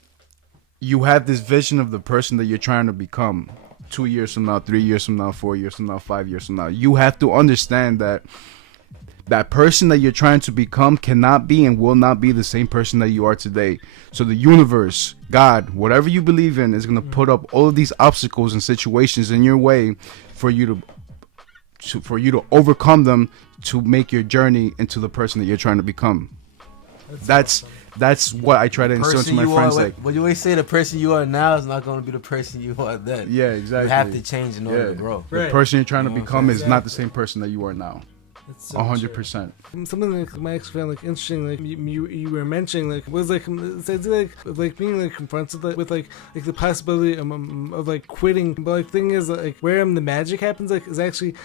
you have this vision of the person that you're trying to become 2 years from now, 3 years from now, 4 years from now, 5 years from now. You have to understand that that person that you're trying to become cannot be and will not be the same person that you are today. So the universe, God, whatever you believe in, is going to put up all of these obstacles and situations in your way for you to overcome them, to make your journey into the person that you're trying to become. That's what I try to instill into my friends. What you always say, the person you are now is not going to be the person you are then. Yeah, exactly. You have to change in order to grow. The Right. person you're trying to You know what become I'm is saying? not the same person that you are now. That's so 100%. Something I actually found interesting, you were mentioning, was this idea of being confronted with the possibility of quitting. But thing is where the magic happens is actually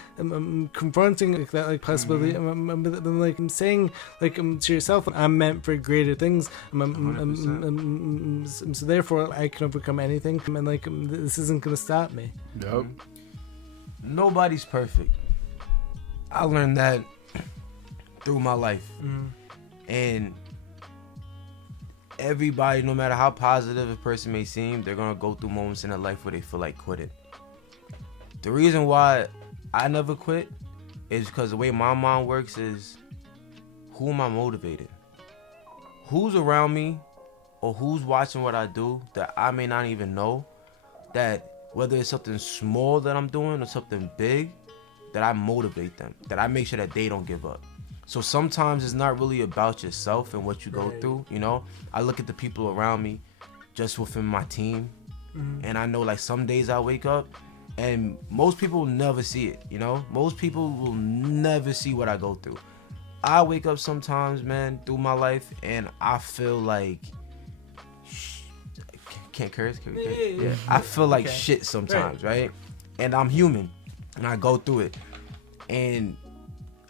confronting that possibility, but then saying to yourself, I'm meant for greater things, Mm-hmm. so therefore I can overcome anything, and this isn't gonna stop me. Yep. Nobody's perfect. I learned that through my life. And everybody, no matter how positive a person may seem, they're going to go through moments in their life where they feel like quitting. The reason why I never quit is because the way my mind works is, who am I motivated? Who's around me or who's watching what I do that I may not even know, that whether it's something small that I'm doing or something big, that I motivate them, that I make sure that they don't give up. So sometimes it's not really about yourself and what you go through, you know? I look at the people around me, just within my team, and I know like some days I wake up and most people will never see it, you know? Most people will never see what I go through. I wake up sometimes, man, through my life, and I feel like... Can't curse? Yeah. I feel like shit sometimes, right? And I'm human, and I go through it. And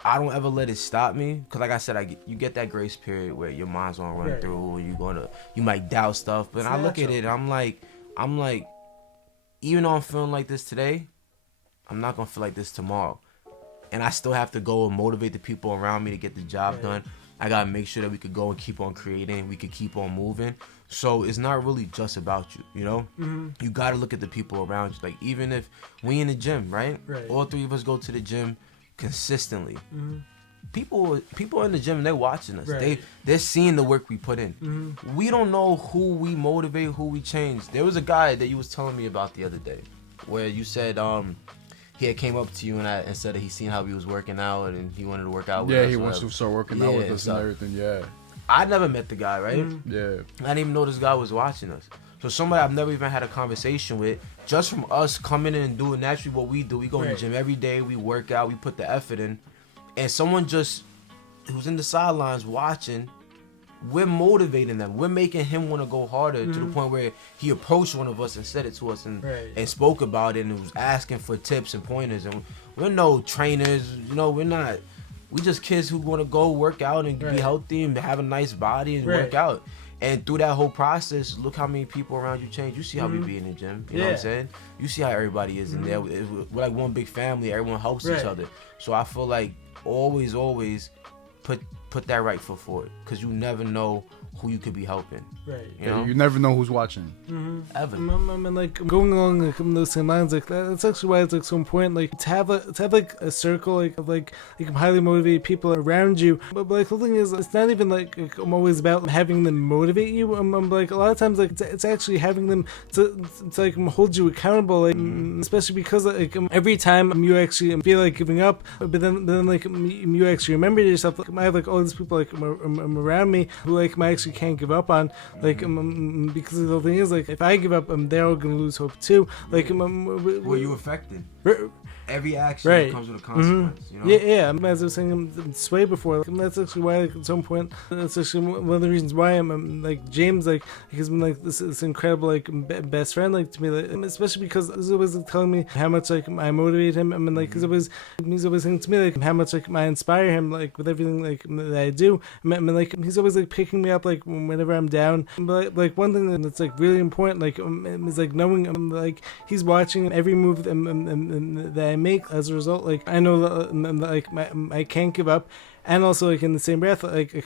I don't ever let it stop me, because like I said, you get that grace period where your mind's gonna run through, and you might doubt stuff. But I look at it, I'm like, even though I'm feeling like this today, I'm not gonna feel like this tomorrow. And I still have to go and motivate the people around me to get the job done. I gotta make sure that we could go and keep on creating, we could keep on moving. So it's not really just about you, you know? You gotta look at the people around you. Like, even if we in the gym, right? All three of us go to the gym consistently. People in the gym, they're watching us. They're seeing the work we put in. We don't know who we motivate, who we change. There was a guy that you was telling me about the other day, where you said he had came up to you and said that he seen how he was working out and he wanted to work out with us. Yeah, he wants to start working out with us and everything. Yeah. I never met the guy, right? Yeah. I didn't even know this guy was watching us. So somebody I've never even had a conversation with, just from us coming in and doing naturally what we do. We go in the gym every day, we work out, we put the effort in. And someone just who's in the sidelines watching, we're motivating them. We're making him want to go harder to the point where he approached one of us and said it to us and spoke about it and was asking for tips and pointers. And we're no trainers, you know, we're not. We just kids who want to go work out and be healthy and have a nice body and work out. And through that whole process, look how many people around you change. You see how we be in the gym. You know what I'm saying? You see how everybody is in there. We're like one big family. Everyone helps each other. So I feel like always put that right foot forward, because you never know who you could be helping. You know? You never know who's watching. Ever. I mean, like going along like those same lines, like that's actually why it's like so important, like to have like a circle of like highly motivated people around you. But like the thing is, it's not even like I'm always about having them motivate you. I'm like a lot of times like it's actually having them to like hold you accountable, like especially because like every time you actually feel like giving up, but then like you actually remember to yourself, like I have like all these people like around me who like I actually can't give up on, like because the thing is, like if I give up, they're all gonna lose hope too. Like were you affected? Every action comes with a consequence, you know? Yeah. As I was saying, Sway before, like, that's actually why, like, at some point, that's actually one of the reasons why I'm like James, like, has been like this incredible like best friend, like to me, like, especially because he's always like, telling me how much like I motivate him. I mean, like he's always saying to me like how much like I inspire him, like with everything like that I do. I mean, like he's always like picking me up like whenever I'm down. But like one thing that's like really important, like is like knowing like he's watching every move that I make. As a result, like I know like I can't give up, and also like in the same breath, like I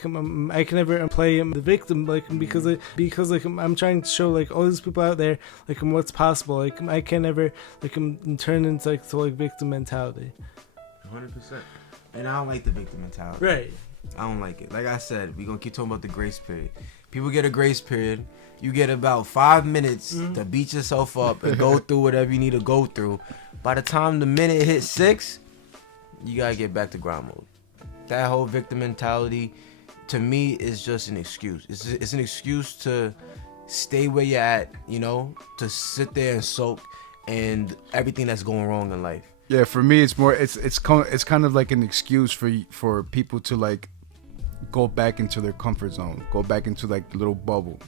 can never play the victim, like because like I'm trying to show like all these people out there like what's possible. Like I can never like turn into like victim mentality. 100%. And I don't like the victim mentality. I don't like it. Like I said, we're gonna keep talking about the grace period. People get a grace period. You get about 5 minutes to beat yourself up and go through whatever you need to go through. By the time the minute hits 6, you gotta get back to grind mode. That whole victim mentality, to me, is just an excuse. It's an excuse to stay where you're at, you know, to sit there and soak and everything that's going wrong in life. Yeah, for me, it's more. It's kind of like an excuse for people to like go back into their comfort zone, go back into like the little bubble.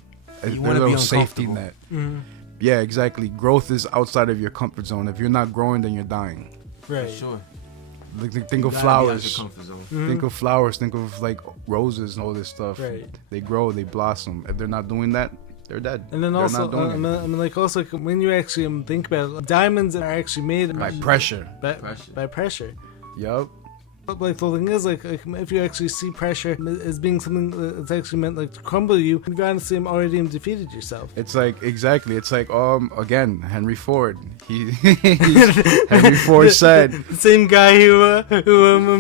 You want to be safety net. Yeah, exactly. Growth is outside of your comfort zone. If you're not growing, then you're dying. For sure. Like, think of flowers. Think of flowers. Think of like roses and all this stuff. They grow, they blossom. If they're not doing that, they're dead. And then They're also, not doing it. I mean, like also like, when you actually think about it, diamonds are actually made By pressure. By pressure. Yup. But like the thing is, like if you actually see pressure as being something that's actually meant like to crumble you, you've honestly already defeated yourself. It's like exactly. It's like again, Henry Ford. Henry Ford said, The same guy who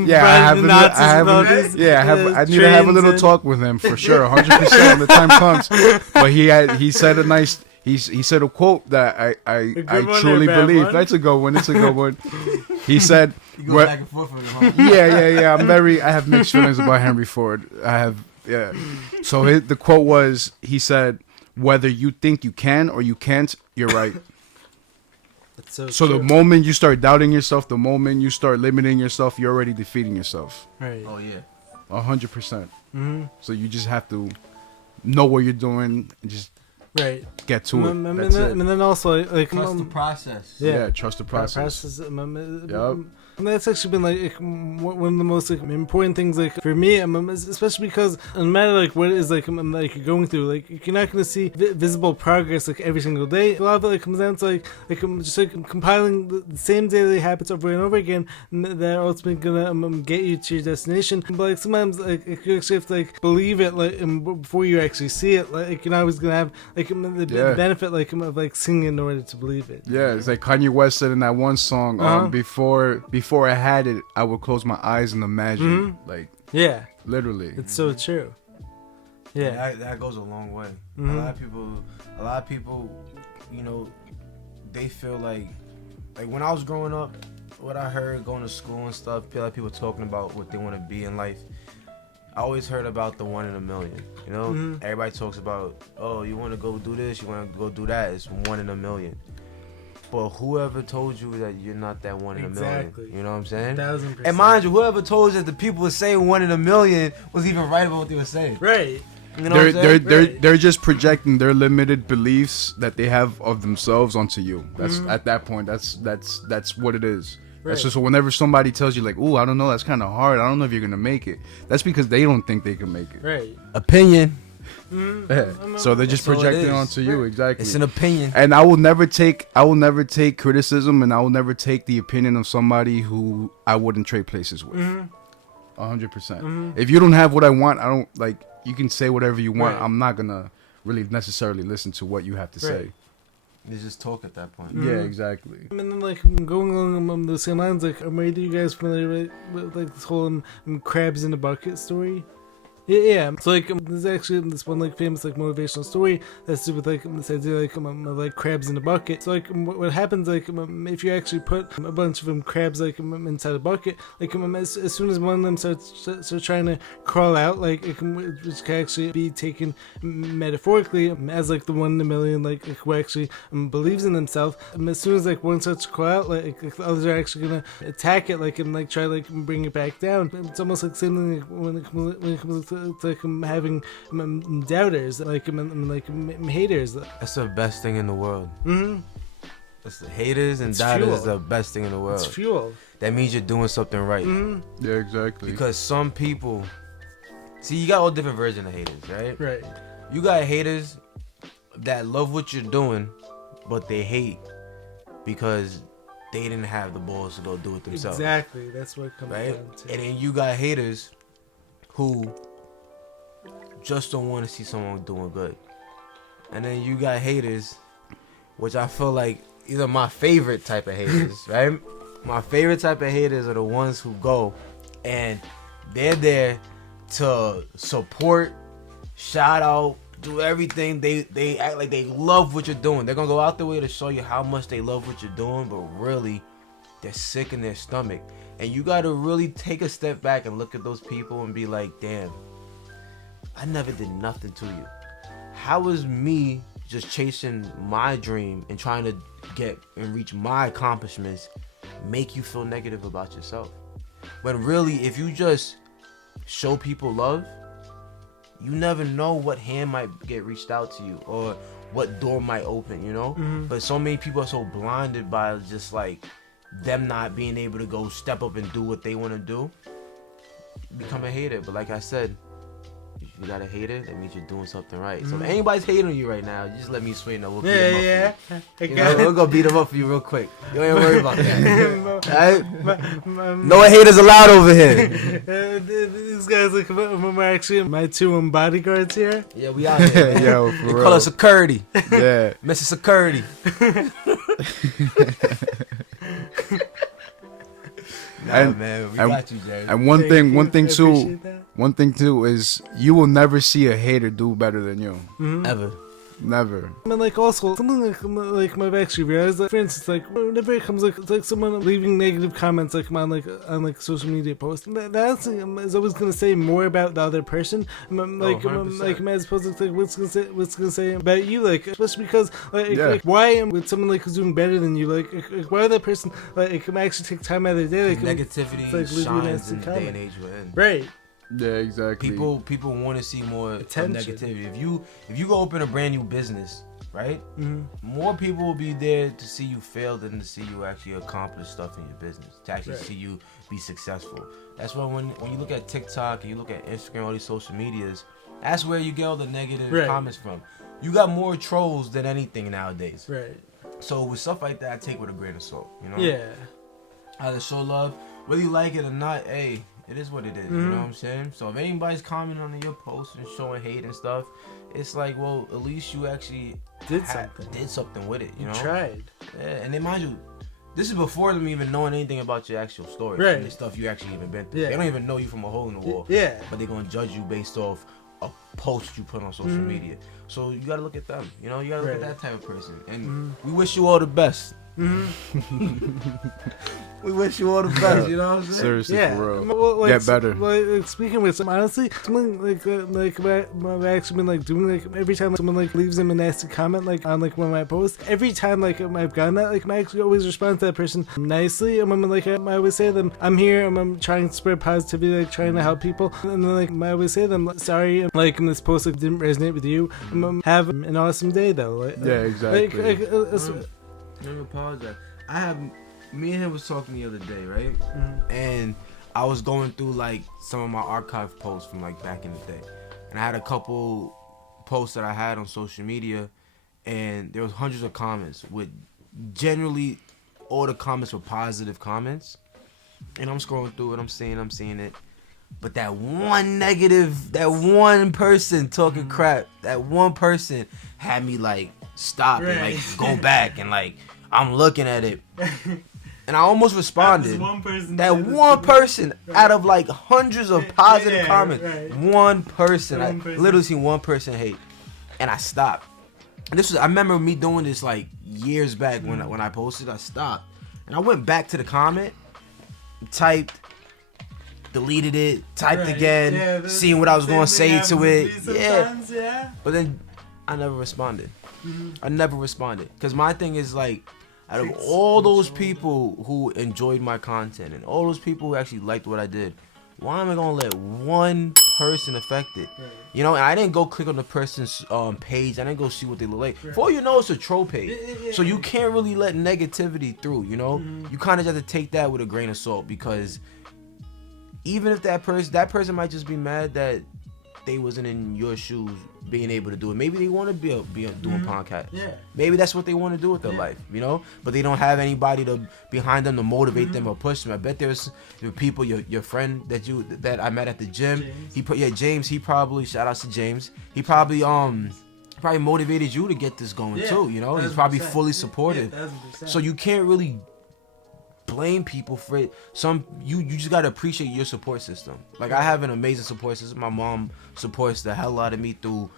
"Yeah, I brought the Nazis with all these, I need to have a trains little and- talk with him for sure, 100% when the time comes." But he said a nice. He said a quote that I good one or truly a bad believe. one? That's a good one. It's a good one. He said, You go "What- back and forth with him, huh? yeah. I have mixed feelings about Henry Ford. So the quote was, he said, "Whether you think you can or you can't, you're right." It's so So the true. moment you start doubting yourself, the moment you start limiting yourself, you're already defeating yourself. Right. Oh yeah. 100%. Mm-hmm. So you just have to know what you're doing and just Right. get to it. And That's it. then also like Trust the process. Yeah, trust the process. Yup. And that's actually been like one of the most like important things like for me, especially because no matter like what it is like you're going through, like you're not going to see visible progress like every single day. A lot of it like comes down to like just like compiling the same daily habits over and over again, and that are ultimately gonna get you to your destination. But like sometimes like you actually have to like believe it like before you actually see it. Like you're not always gonna have like the benefit like of like seeing it in order to believe it. Yeah, it's like Kanye West said in that one song, before I had it, I would close my eyes and imagine. Like, Yeah, literally. it's so true. Yeah. That goes a long way. Mhm. A lot of people, you know, they feel like when I was growing up, what I heard going to school and stuff, feel like people talking about what they want to be in life. I always heard about the 1 in a million. You know, everybody talks about, oh, you want to go do this, you want to go do that. It's 1 in a million. But whoever told you that you're not that 1 in a million? You know what I'm saying? 1000%. And mind you, whoever told you that the people were saying 1 in a million was even right about what they were saying. Right. You know what I'm saying? They're just projecting their limited beliefs that they have of themselves onto you. That's at that point. That's what it is. Right. That's just whenever somebody tells you like, "Ooh, I don't know, that's kind of hard. I don't know if you're gonna make it." That's because they don't think they can make it. Right. Opinion. So they're just That's all it projecting is. onto you. Exactly. It's an opinion. And I will never take criticism, and I will never take the opinion of somebody who I wouldn't trade places with. 100%. If you don't have what I want, I don't like. You can say whatever you want. Right. I'm not gonna really necessarily listen to what you have to say. Right. You just talk at that point. Yeah, exactly. And then like going along the same lines, like are you guys familiar with like this whole crabs in a bucket story? Yeah. So like there's actually this one like famous like motivational story that's to do with like this idea like crabs in a bucket. So like what happens like if you actually put a bunch of crabs like inside a bucket, like as soon as one of them starts trying to crawl out, like which can actually be taken metaphorically as like the 1 in a million like who actually believes in themselves. As soon as like one starts to crawl out, like the others are actually gonna attack it like and like try like bring it back down. It's almost like same thing like, when it comes to like having doubters, like haters. That's the best thing in the world. That's the haters and It's doubters fuel. is the best thing in the world. It's fuel. That means you're doing something right. Yeah, exactly. Because some people, see, you got all different versions of haters, right? Right. You got haters that love what you're doing, but they hate because they didn't have the balls to go do it themselves. Exactly. That's what it comes Right? down to. And then you got haters who just don't want to see someone doing good. And then you got haters, which I feel like these are my favorite type of haters, right? My favorite type of haters are the ones who go and they're there to support, shout out, do everything. They act like they love what you're doing. They're gonna go out the way to show you how much they love what you're doing, but really they're sick in their stomach. And you gotta really take a step back and look at those people and be like, damn, I never did nothing to you. How is me just chasing my dream and trying to get and reach my accomplishments make you feel negative about yourself? When really, if you just show people love, you never know what hand might get reached out to you or what door might open, you know? But so many people are so blinded by just like them not being able to go step up and do what they want to do, become a hater. But like I said, you got a hater, that means you're doing something right. So if anybody's hating on you right now, just let me swing that. We'll beat them up for you. You know, we're gonna beat them up for you real quick. You ain't worry about that. Alright? No haters allowed over here. These guys like actually my two bodyguards here. Yeah, we out here. Man. Yo, for They real. call us security. Yeah. Mr. Security. Nah, man, we got you, Jerry. And one thing I too, appreciate that. one thing too is you will never see a hater do better than you. Ever. Never. I mean, like, also, something like I've actually realized, like, for instance, like, whenever it comes, like someone leaving negative comments, like, on social media posts, that's is always gonna say more about the other person, as opposed to, like, what's gonna say about you, like, especially because, like why with someone, like, who's doing better than you, like why that person, like, can actually take time out of their day, like, negativity like, leave you a shines nasty in the day comment. and age we're in. Right. Yeah, exactly. People want to see more Attention. negativity. If you go open a brand new business, right? More people will be there to see you fail than to see you actually accomplish stuff in your business. To actually see you be successful. That's why when you look at TikTok and you look at Instagram, all these social medias, that's where you get all the negative comments from. You got more trolls than anything nowadays. Right. So with stuff like that, I take with a grain of salt. You know? Yeah. How to show love, whether you like it or not. Hey. It is what it is, you know what I'm saying? So if anybody's commenting on your posts and showing hate and stuff, it's like, well, at least you actually did something with it, you know? Tried. Yeah, and then mind you, this is before them even knowing anything about your actual story. Right. And the stuff you actually even been through. Yeah. They don't even know you from a hole in the wall. Yeah. But they're going to judge you based off a post you put on social media. So you got to look at them, you know? You got to look at that type of person. And we wish you all the best. We wish you all the best, you know what I'm saying? Seriously, for real. Well, like, Get better. Like, speaking with some, honestly, something like I've actually been like doing, like, every time someone like leaves them a nasty comment, like on like one of my posts, every time like I've gotten that, like I actually always respond to that person nicely. And I'm like, I always say to them, I'm here, I'm trying to spread positivity, like trying to help people. And then like I always say to them, sorry, like in this post like didn't resonate with you. Have an awesome day though. Like, Yeah, exactly. Never apologize. Me and him was talking the other day, right? And I was going through like some of my archive posts from like back in the day, and I had a couple posts that I had on social media, and there was hundreds of comments with generally all the comments were positive comments, and I'm scrolling through it, I'm seeing it, but that one negative, that one person talking crap, that one person had me like stop and like go back and like I'm looking at it. And I almost responded. That one person out of like hundreds of positive comments. One person. I literally seen one person hate. And I stopped. And I remember me doing this like years back when I posted. I stopped. And I went back to the comment, typed, deleted it, typed again, seeing what I was going to say to it. Yeah. But then I never responded. I never responded. Because my thing is like, out of all those people who enjoyed my content and all those people who actually liked what I did, why am I gonna let one person affect it? You know, and I didn't go click on the person's page. I didn't go see what they look like. For all you know, it's a troll page, so you can't really let negativity through. You know, you kind of have to take that with a grain of salt, because even if that person might just be mad that they wasn't in your shoes being able to do it. Maybe they want to be doing podcasts. Yeah. Maybe that's what they want to do with their life, you know? But they don't have anybody behind them to motivate them or push them. I bet there's people, your friend that I met at the gym. James. He probably, shout outs to James. He probably motivated you to get this going too, you know? He's probably fully supportive. So you can't really blame people for it. You just gotta appreciate your support system. Like, I have an amazing support system. My mom supports the hell out of me through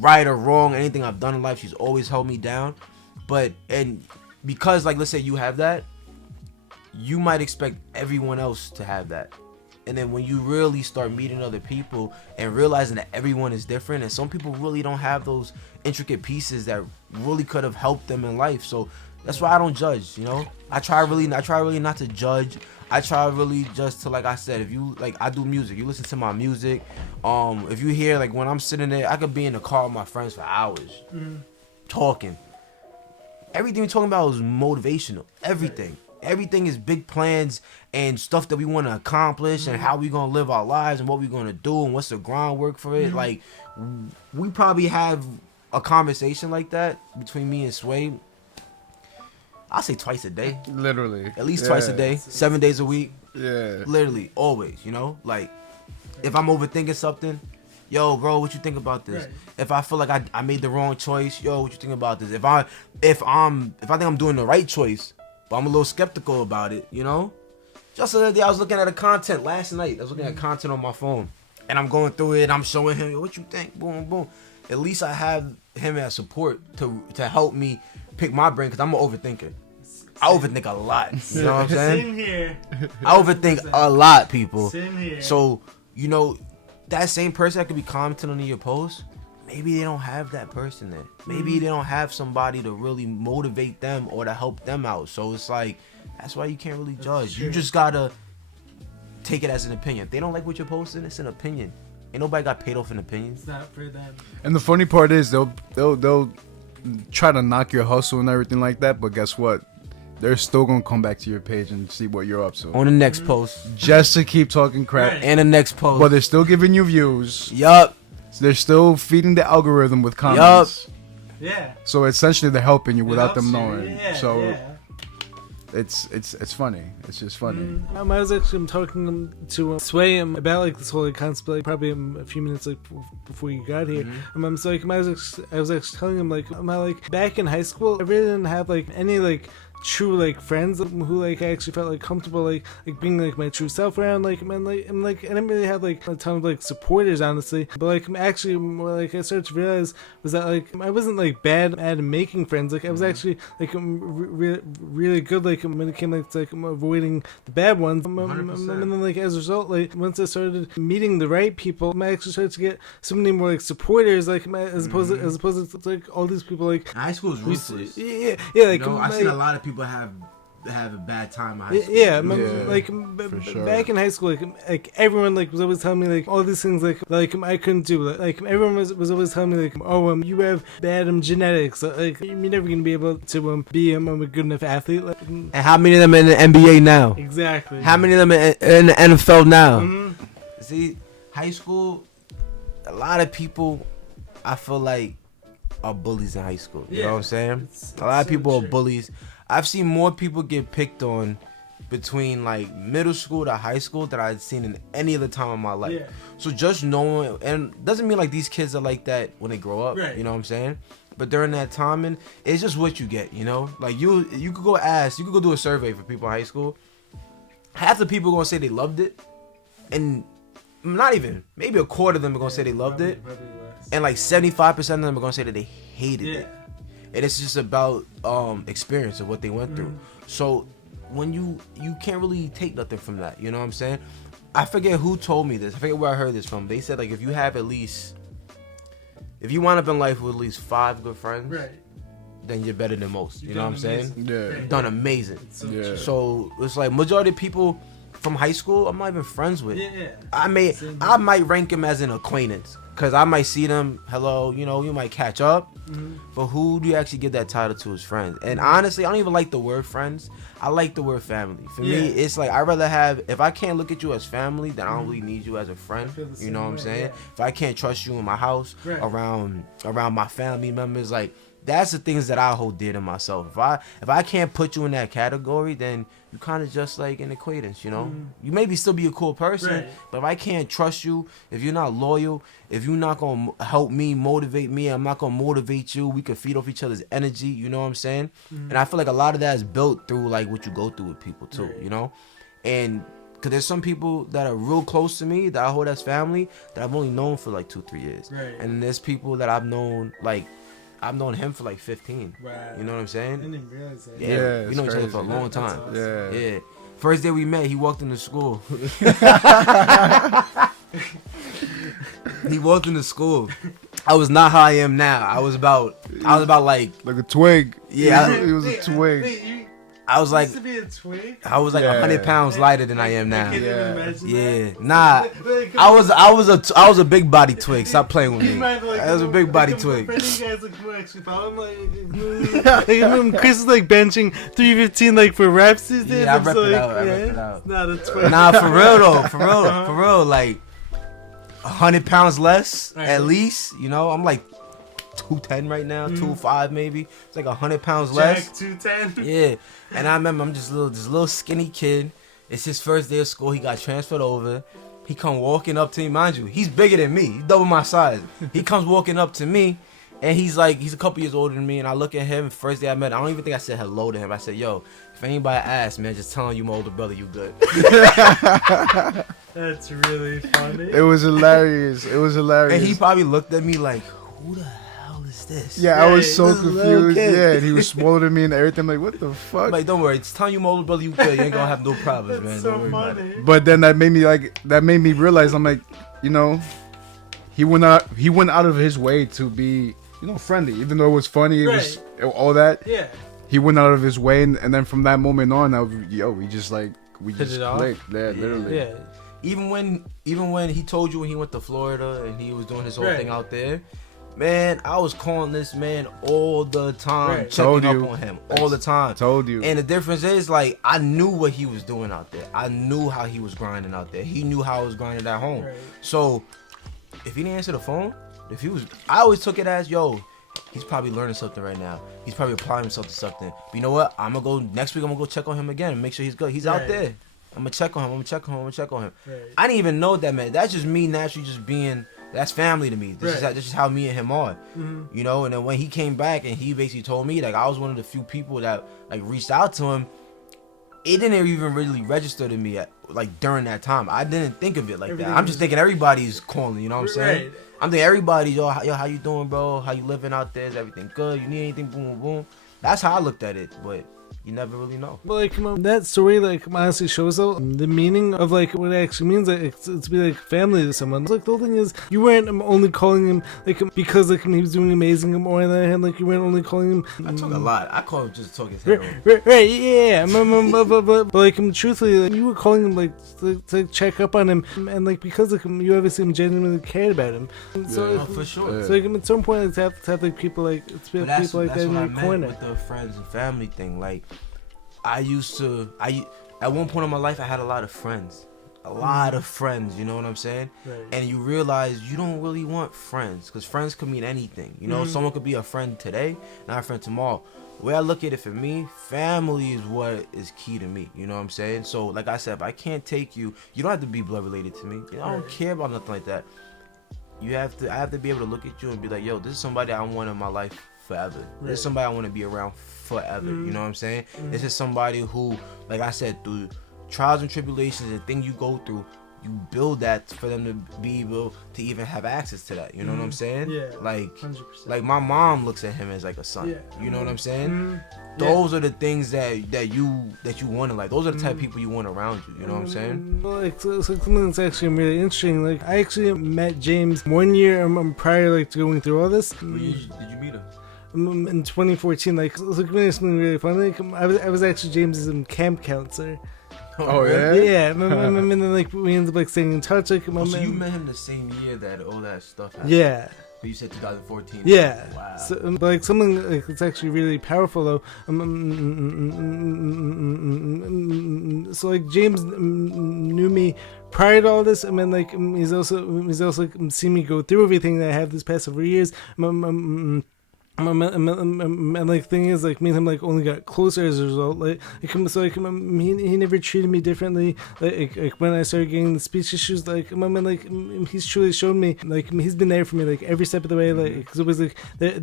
right or wrong, anything I've done in life. She's always held me down. And because, like, let's say you have that, you might expect everyone else to have that. And then when you really start meeting other people and realizing that everyone is different, and some people really don't have those intricate pieces that really could have helped them in life. So that's why I don't judge, you know? I try really not to judge. I try really just to, like I said, if you, like, I do music, you listen to my music. If you hear, like, when I'm sitting there, I could be in the car with my friends for hours, talking. Everything we're talking about is motivational. Everything. everything is big plans and stuff that we want to accomplish and how we gonna live our lives and what we gonna do and what's the groundwork for it. Like, we probably have a conversation like that between me and Sway. I'll say twice a day. Literally. At least twice a day, 7 days a week. Yeah. Literally, always, you know? Like, if I'm overthinking something, yo, bro, what you think about this? Right. If I feel like I made the wrong choice, yo, what you think about this? If I think I'm doing the right choice, but I'm a little skeptical about it, you know? Just the other day, I was looking at last night. I was looking at content on my phone, and I'm going through it. I'm showing him, yo, what you think? Boom, boom. At least I have him as support to help me pick my brain, because I'm an overthinker. I overthink a lot. You know what I'm saying? Same here. I overthink a lot, people. Same here. So, you know, that same person that could be commenting on your post, maybe they don't have that person there. Maybe they don't have somebody to really motivate them or to help them out. So it's like, that's why you can't really judge. You just gotta take it as an opinion. If they don't like what you're posting, it's an opinion. Ain't nobody got paid off an opinion. It's not for them. And the funny part is they'll try to knock your hustle and everything like that, but guess what? They're still gonna come back to your page and see what you're up to. On the next post. Just to keep talking crap. Right. And the next post. But they're still giving you views. Yup. They're still feeding the algorithm with comments. Yeah. So essentially they're helping you without It them helps you. knowing. Yeah, So yeah. it's funny. It's just funny. I was actually talking to Sway about like this whole concept, like probably a few minutes like before you got here. So like I was actually telling him like back in high school, I really didn't have like any like true like friends who like I actually felt like comfortable like being like my true self around like and I didn't really have like a ton of like supporters honestly, but like actually more like I started to realize was that like I wasn't like bad at making friends. Like I was actually like really good like when it came like to like avoiding the bad ones. And then like as a result, like once I started meeting the right people, I actually started to get so many more like supporters like as opposed to like all these people like High school is ruthless. yeah like You know, I've like, seen a lot of people have a bad time in high school. yeah, like for sure. back in high school, like everyone like was always telling me like all these things like I couldn't do. Like everyone was always telling me like, oh you have bad genetics. Like you're never gonna be able to be a good enough athlete. Like, And how many of them in the NBA now? exactly. How many of them in the NFL now? Mm-hmm. See, high school, a lot of people, I feel like, are bullies in high school. You know what I'm saying? A lot of people are bullies. I've seen more people get picked on between like middle school to high school that I've seen in any other time of my life. Yeah. So just knowing, and doesn't mean like these kids are like that when they grow up. Right. You know what I'm saying? But during that time, and it's just what you get. You know, like you could go do a survey for people in high school. Half the people are gonna say they loved it, and not even maybe a quarter of them are gonna say they loved it, and like 75% of them are gonna say that they hated it. And it's just about experience of what they went through. So when you can't really take nothing from that, you know what I'm saying? I forget who told me this. I forget where I heard this from. They said like if you wind up in life with at least 5 good friends, Right. then you're better than most. You know what I'm saying? Yeah. You've done amazing. Yeah. So it's like majority of people from high school I'm not even friends with. Yeah. I might rank them as an acquaintance. Cause I might see them, hello, you know, you might catch up, but who do you actually give that title to as friends? And honestly, I don't even like the word friends. I like the word family. For me, it's like I'd rather have, if I can't look at you as family, then I don't really need you as a friend. You know what I'm saying? If I can't trust you in my house, around my family members, like that's the things that I hold dear to myself. If I can't put you in that category, then you kind of just like an acquaintance, you know? You maybe still be a cool person, but if I can't trust you, if you're not loyal, if you're not going to help me, motivate me, I'm not going to motivate you, we can feed off each other's energy, you know what I'm saying? And I feel like a lot of that is built through like what you go through with people too, you know? And because there's some people that are real close to me, that I hold as family, that I've only known for like 2-3 years. Right. And then there's people that I've known, like, I've known him for like 15. Wow. You know what I'm I saying? didn't even realize that. Yeah, we know each it's other for a crazy. long That's time. awesome. Yeah. Yeah. First day we met, he walked into school. He walked into school. I was not how I am now. I was about like, Like a twig. Yeah. He was a twig. Wait, I was like, used to be a twig. I was like Yeah. 100 pounds lighter than I am I now. can't even imagine that. Nah. I was a big body twig. Stop playing with me. I was a big body twig. Friend of you guys like who actually follow him, like Chris is like benching 315 like for reps these days. Yeah, I I'm rep so, it like, out. I rep yeah, it out. it's not a twig. Nah, for real though. For real. Like 100 pounds less at least. You know, I'm like 210 right now, 205 maybe. It's like 100 pounds less. Jack 210. Yeah, and I remember I'm just this little skinny kid. It's his first day of school. He got transferred over. He come walking up to me, mind you. He's bigger than me. He's double my size. He comes walking up to me, and he's a couple years older than me. And I look at him. First day I met him, I don't even think I said hello to him. I said, "Yo, if anybody asks, man, just telling you my older brother, you good." That's really funny. It was hilarious. It was hilarious. And he probably looked at me like, "Who the hell is this?" Yeah, I was so This is a little confused. kid. Yeah, and he was smaller than me and everything. I'm like, what the fuck? Like, don't worry, just telling you my older brother, you good. You ain't gonna have no problems, man. That's Don't so worry about it. funny. But then that made me realize, I'm like, you know, he went out of his way to be, you know, friendly, even though it was funny, it was all that. Yeah. He went out of his way, and then from that moment on, we just Hit just it off? clicked. Yeah, literally. Yeah. Even when he told you when he went to Florida and he was doing his whole Right. thing out there, man, I was calling this man all the time, Right. checking Told up you. on him all the time. Told you. And the difference is, like, I knew what he was doing out there. I knew how he was grinding out there. He knew how I was grinding at home. Right. So, if he didn't answer the phone, I always took it as, yo, he's probably learning something right now. He's probably applying himself to something. But you know what? Next week I'm gonna go check on him again and make sure he's good. He's out Right. there. I'm gonna check on him. Right. I didn't even know that, man. That's just me naturally just being. That's family to me. This Right. is how me and him are. Mhm. You know. And then when he came back and he basically told me, like, I was one of the few people that like reached out to him. It didn't even really register to me during that time. I didn't think of it like Everything that. I'm just was- thinking everybody's calling. You know what I'm saying? Right. I'm thinking everybody, yo, how you doing, bro? How you living out there? Is everything good? You need anything? Boom, boom, boom. That's how I looked at it. But you never really know. But like that story, like honestly shows though the meaning of like what it actually means, like it's to be like family to someone. It's like the whole thing is you weren't only calling him like because like he was doing amazing, or on the other hand, like you weren't only calling him. I talk a lot. I call him just talking. Right, yeah. But like truthfully, like, you were calling him like to check up on him, and like because like you obviously genuinely cared about him. So Yeah. Oh, for sure. so like at some point, like, to have like people like But that's, people like that's that in what I your meant corner. with the friends and family thing. Like, at one point in my life, I had a lot of friends. You know what I'm saying? Right. And you realize you don't really want friends, because friends could mean anything. You know, someone could be a friend today, not a friend tomorrow. The way I look at it, for me, family is what is key to me. You know what I'm saying? So, like I said, if I can't take you, you don't have to be blood related to me. You know, I don't care about nothing like that. I have to be able to look at you and be like, yo, this is somebody I want in my life forever. Right. This is somebody I want to be around forever. You know what I'm saying? This is somebody who, like I said, through trials and tribulations and things you go through, you build that for them to be able to even have access to that. You know what I'm saying? Yeah. Like, 100%. like my mom looks at him as like a son. Yeah. You know what I'm saying? Mhm. Those are the things that you want to like. Those are the type of people you want around you. You know what I'm saying? Well, like, so something that's actually really interesting. Like, I actually met James 1 year prior, like, to going through all this. Did you meet him? In 2014, like, it was like really something really funny. Like, I was actually James's camp counselor. Oh, yeah? Yeah, and then like we ended up like staying in touch. Like, Oh, so you met him the same year that all that stuff happened? yeah. But you said 2014. Yeah. Wow. So, but like something like it's actually really powerful though. So like James knew me prior to all this. I mean, like he's also like seen me go through everything that I have this past several years. And like thing is like me and him like only got closer as a result. He never treated me differently. Like when I started getting the speech issues, like he's truly shown me like he's been there for me like every step of the way. Like he's always like there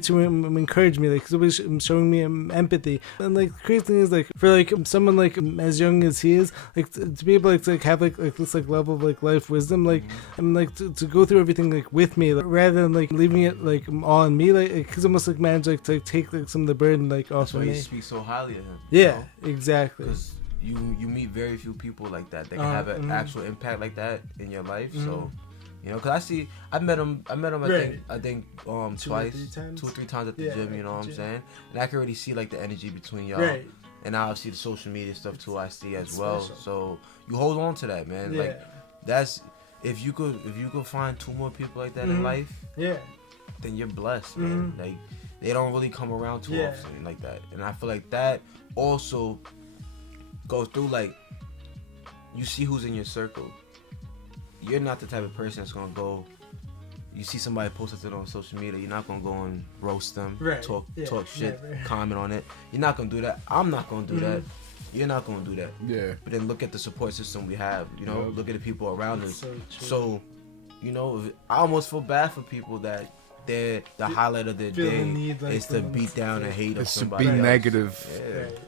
to encourage me. Like he's always showing me empathy. And like the crazy thing is like for like someone like as young as he is, like to be able to like have like this like level of like life wisdom, like and like to go through everything like with me, like, rather than like leaving it like all on me, like he's almost like managed like to take like some of the burden like off That's of why you me. speak so highly of him. Yeah, exactly. Because you meet very few people like that that can have an actual impact like that in your life. So, you know, because I met him. I think twice, 2 or 3 times at the gym. You know what I'm saying? And I can already see like the energy between y'all. Right. and obviously the social media stuff too. I see as It's well. special. So you hold on to that, man. Yeah. Like that's if you could find 2 more people like that in life, Yeah. then you're blessed, man. Like they don't really come around too Yeah. often like that, and I feel like that also goes through like you see who's in your circle. You're not the type of person that's gonna go. You see somebody post it on social media, you're not gonna go and roast them, Right. talk Yeah, shit, never. comment on it. You're not gonna do that. I'm not gonna do that. You're not gonna do that. Yeah. But then look at the support system we have. You know, Yep. look at the people around us. So true. So, you know, I almost feel bad for people that they're the highlight of their feel the day need, like, is to someone beat to down and say- hate of It's to somebody be else. negative. Yeah. Right.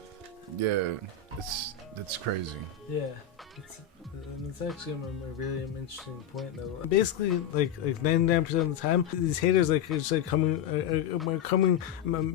Yeah. It's crazy. Yeah, it's actually a really interesting point though. Basically, like 99% of the time, these haters like are just like coming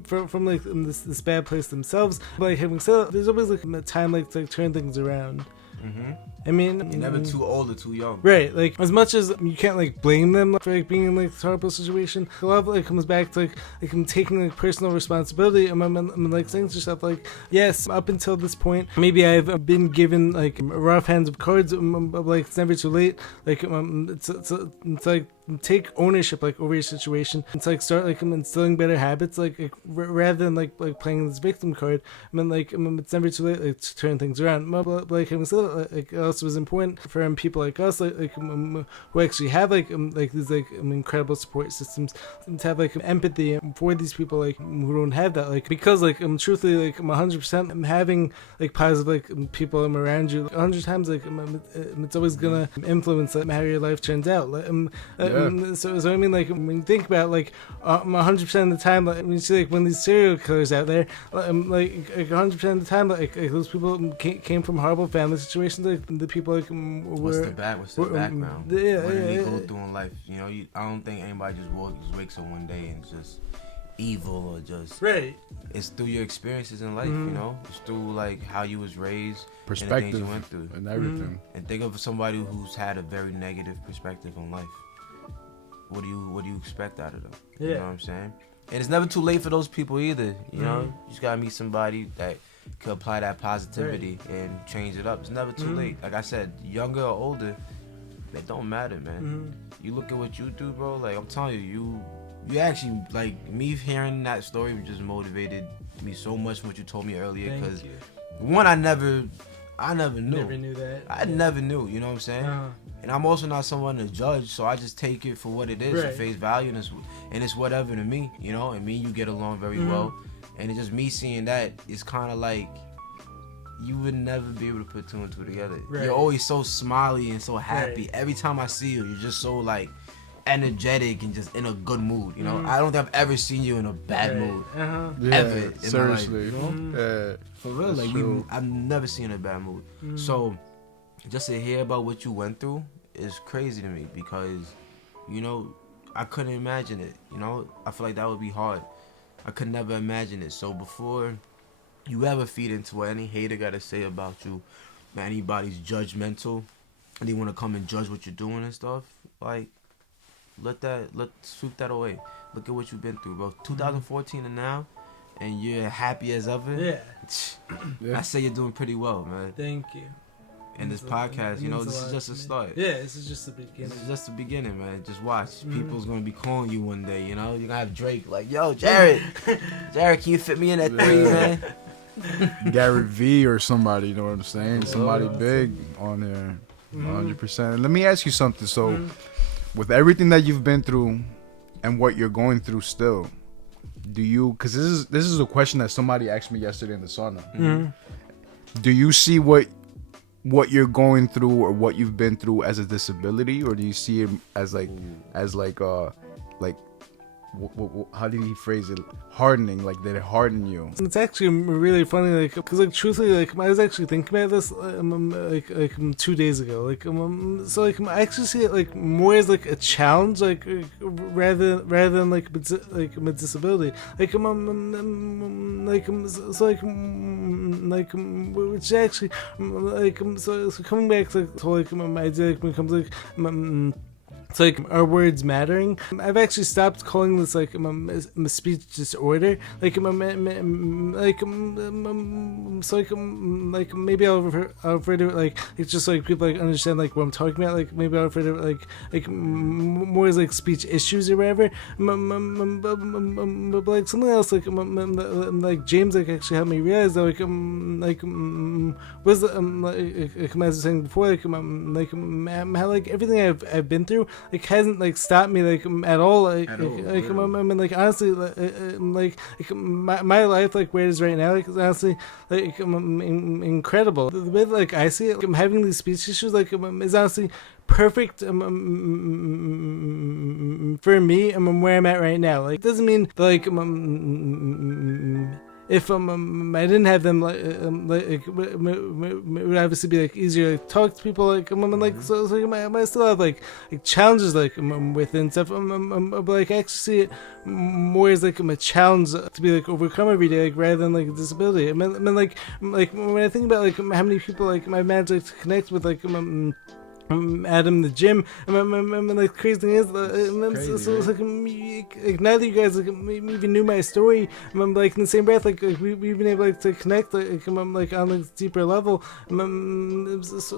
from like this bad place themselves. But like having said that, there's always like a time like to like turn things around. Mm-hmm. I mean, You're never too old or too young. right, like as much as you can't like blame them for like being in like this horrible situation, a lot of it like comes back to like I'm taking like personal responsibility. I'm like saying to yourself like, yes, up until this point, maybe I've been given like rough hands of cards, but like it's never too late. Like it's like take ownership like over your situation. It's like start like instilling better habits like rather than like playing this victim card. I mean like it's never too late like to turn things around. But like having said that, like it also was important for people like us who actually have like these like incredible support systems to have like empathy for these people like who don't have that, like because like truthfully like 100% having like positive like people around you 100 times like it's always gonna influence like, how your life turns out. Like, so I mean like when you think about like 100% of the time like when you see like when these serial killers out there like 100% of the time like those people came from horrible family situations, like the people like What's their background? Yeah, what did they yeah, go through in life? You know, I don't think anybody just wakes up one day and just evil or just right. It's through your experiences in life, you know. It's through like how you was raised, Perspective and the things you went through, and everything. And think of somebody who's had a very negative perspective on life. What do you expect out of them? Yeah. You know what I'm saying? And it's never too late for those people either. You know, you just gotta meet somebody that could apply that positivity and change it up. It's never too late. Like I said, younger or older, it don't matter, man. You look at what you do, bro. Like I'm telling you, you actually like me hearing that story just motivated me so much from what you told me earlier. Because one, I never knew. Never knew that. I never knew. You know what I'm saying? And I'm also not someone to judge, so I just take it for what it is, at face value, and it's whatever to me, you know. And me, you get along very well, and it's just me seeing that. It's kind of like you would never be able to put 2 and 2 together. Right. You're always so smiley and so happy. Right. Every time I see you, you're just so like energetic and just in a good mood. You know, I don't think I've ever seen you in a bad mood. Yeah, Ever in my life, seriously. you know? Yeah. For real, That's like true. I've never seen a bad mood. So just to hear about what you went through is crazy to me because, you know, I couldn't imagine it. You know, I feel like that would be hard. I could never imagine it. So before you ever feed into what any hater got to say about you, man, anybody's judgmental, and they want to come and judge what you're doing and stuff, like, let's sweep that away. Look at what you've been through, bro. 2014 and now, and you're happy as ever. Yeah. I say you're doing pretty well, man. Thank you. And this podcast, you know, this is just a start. Yeah, this is just the beginning. This is just the beginning, man. Just watch. People's gonna be calling you one day, you know? You're gonna have Drake like, yo, Jared, can you fit me in at 3, man? Gary V or somebody, you know what I'm saying? Somebody big on there. 100%. Let me ask you something. So, with everything that you've been through and what you're going through still, do you, because this is a question that somebody asked me yesterday in the sauna. Do you see what you're going through or what you've been through as a disability, or do you see it as like how did he phrase it? Hardening, like they harden you. It's actually really funny, like, because like truthfully, like I was actually thinking about this like 2 days ago, like so like I actually see it like more as like a challenge, like rather than like a disability, like which actually like so coming back to like my idea like when it comes like It's like our words mattering. I've actually stopped calling this like a speech disorder. Like so like maybe I'll refer to it like it's just like people like understand like what I'm talking about. Like maybe I'll refer to it like more as like speech issues or whatever. But like something else like James like actually helped me realize that was like as I was saying before like how like everything I've been through like hasn't like stopped me like at all like like honestly like my life like where it is right now like is honestly like incredible. The way like I see it, like, having these speech issues like is honestly perfect for me where I'm at right now. Like it doesn't mean like if I didn't have them it would obviously be like easier to talk to people like so I might still have like challenges like within stuff but like I actually see it more as like a challenge to be like overcome every day like rather than like a disability. I mean like when I think about like how many people like I managed like to connect with like Adam the gym. Like crazy thing is, so it's like neither you guys like even knew my story. Like in the same breath, like we've been able like to connect like on like a deeper level. So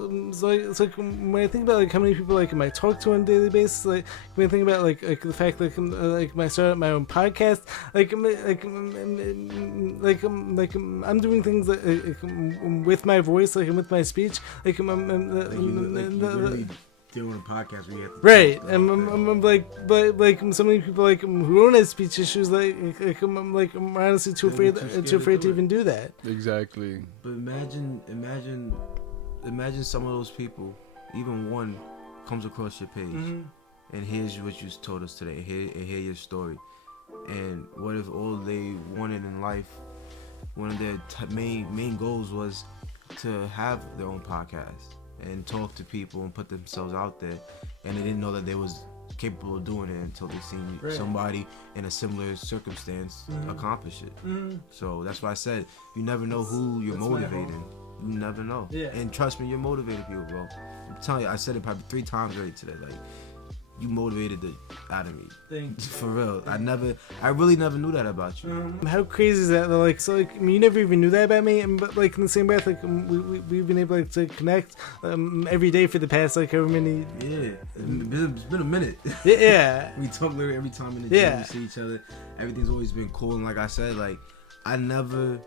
it's like when I think about like how many people like I talk to on a daily basis, like when I think about like the fact that like when I started my own podcast, I'm doing things with my voice, like and with my speech, like really doing a podcast where you have to right, talk, and I'm like, but like so many people like who don't have speech issues, I'm honestly too afraid to even do that. Exactly. But imagine some of those people, even one, comes across your page and hears what you told us today, hear your story, and what if all they wanted in life, one of their main goals was to have their own podcast and talk to people and put themselves out there, and they didn't know that they was capable of doing it until they seen somebody in a similar circumstance accomplish it. So that's why I said you never know who you're motivating. You never know. And trust me, you're motivating people, bro. I'm telling you, I said it probably 3 times already today. Like, you motivated the out of me. Thank you. For real. I really never knew that about you. How crazy is that? Like, so like, I mean, you never even knew that about me, but like in the same breath, like we've been able like, to connect every day for the past like however many. Yeah, it's been a minute. Yeah. We talk literally every time in the gym. We see each other. Everything's always been cool, and like I said, like I never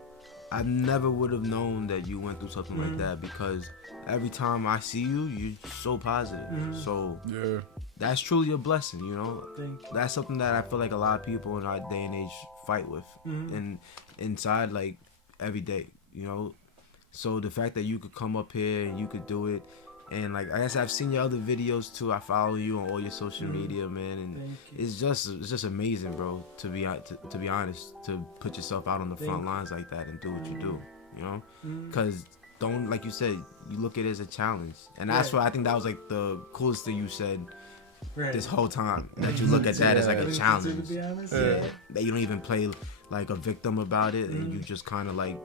would have known that you went through something like that, because every time I see you, you're so positive. So yeah. That's truly a blessing, you know. Thank you. That's something that I feel like a lot of people in our day and age fight with, and inside like every day, you know. So the fact that you could come up here and you could do it, and like I guess I've seen your other videos too. I follow you on all your social media, man, and it's just amazing, bro. To be honest, to put yourself out on the front lines like that and do what you do, you know, because. Don't, like you said, you look at it as a challenge, and that's why I think that was like the coolest thing you said this whole time. That you look at that as like a challenge. To be honest, that you don't even play like a victim about it, and you just kind of like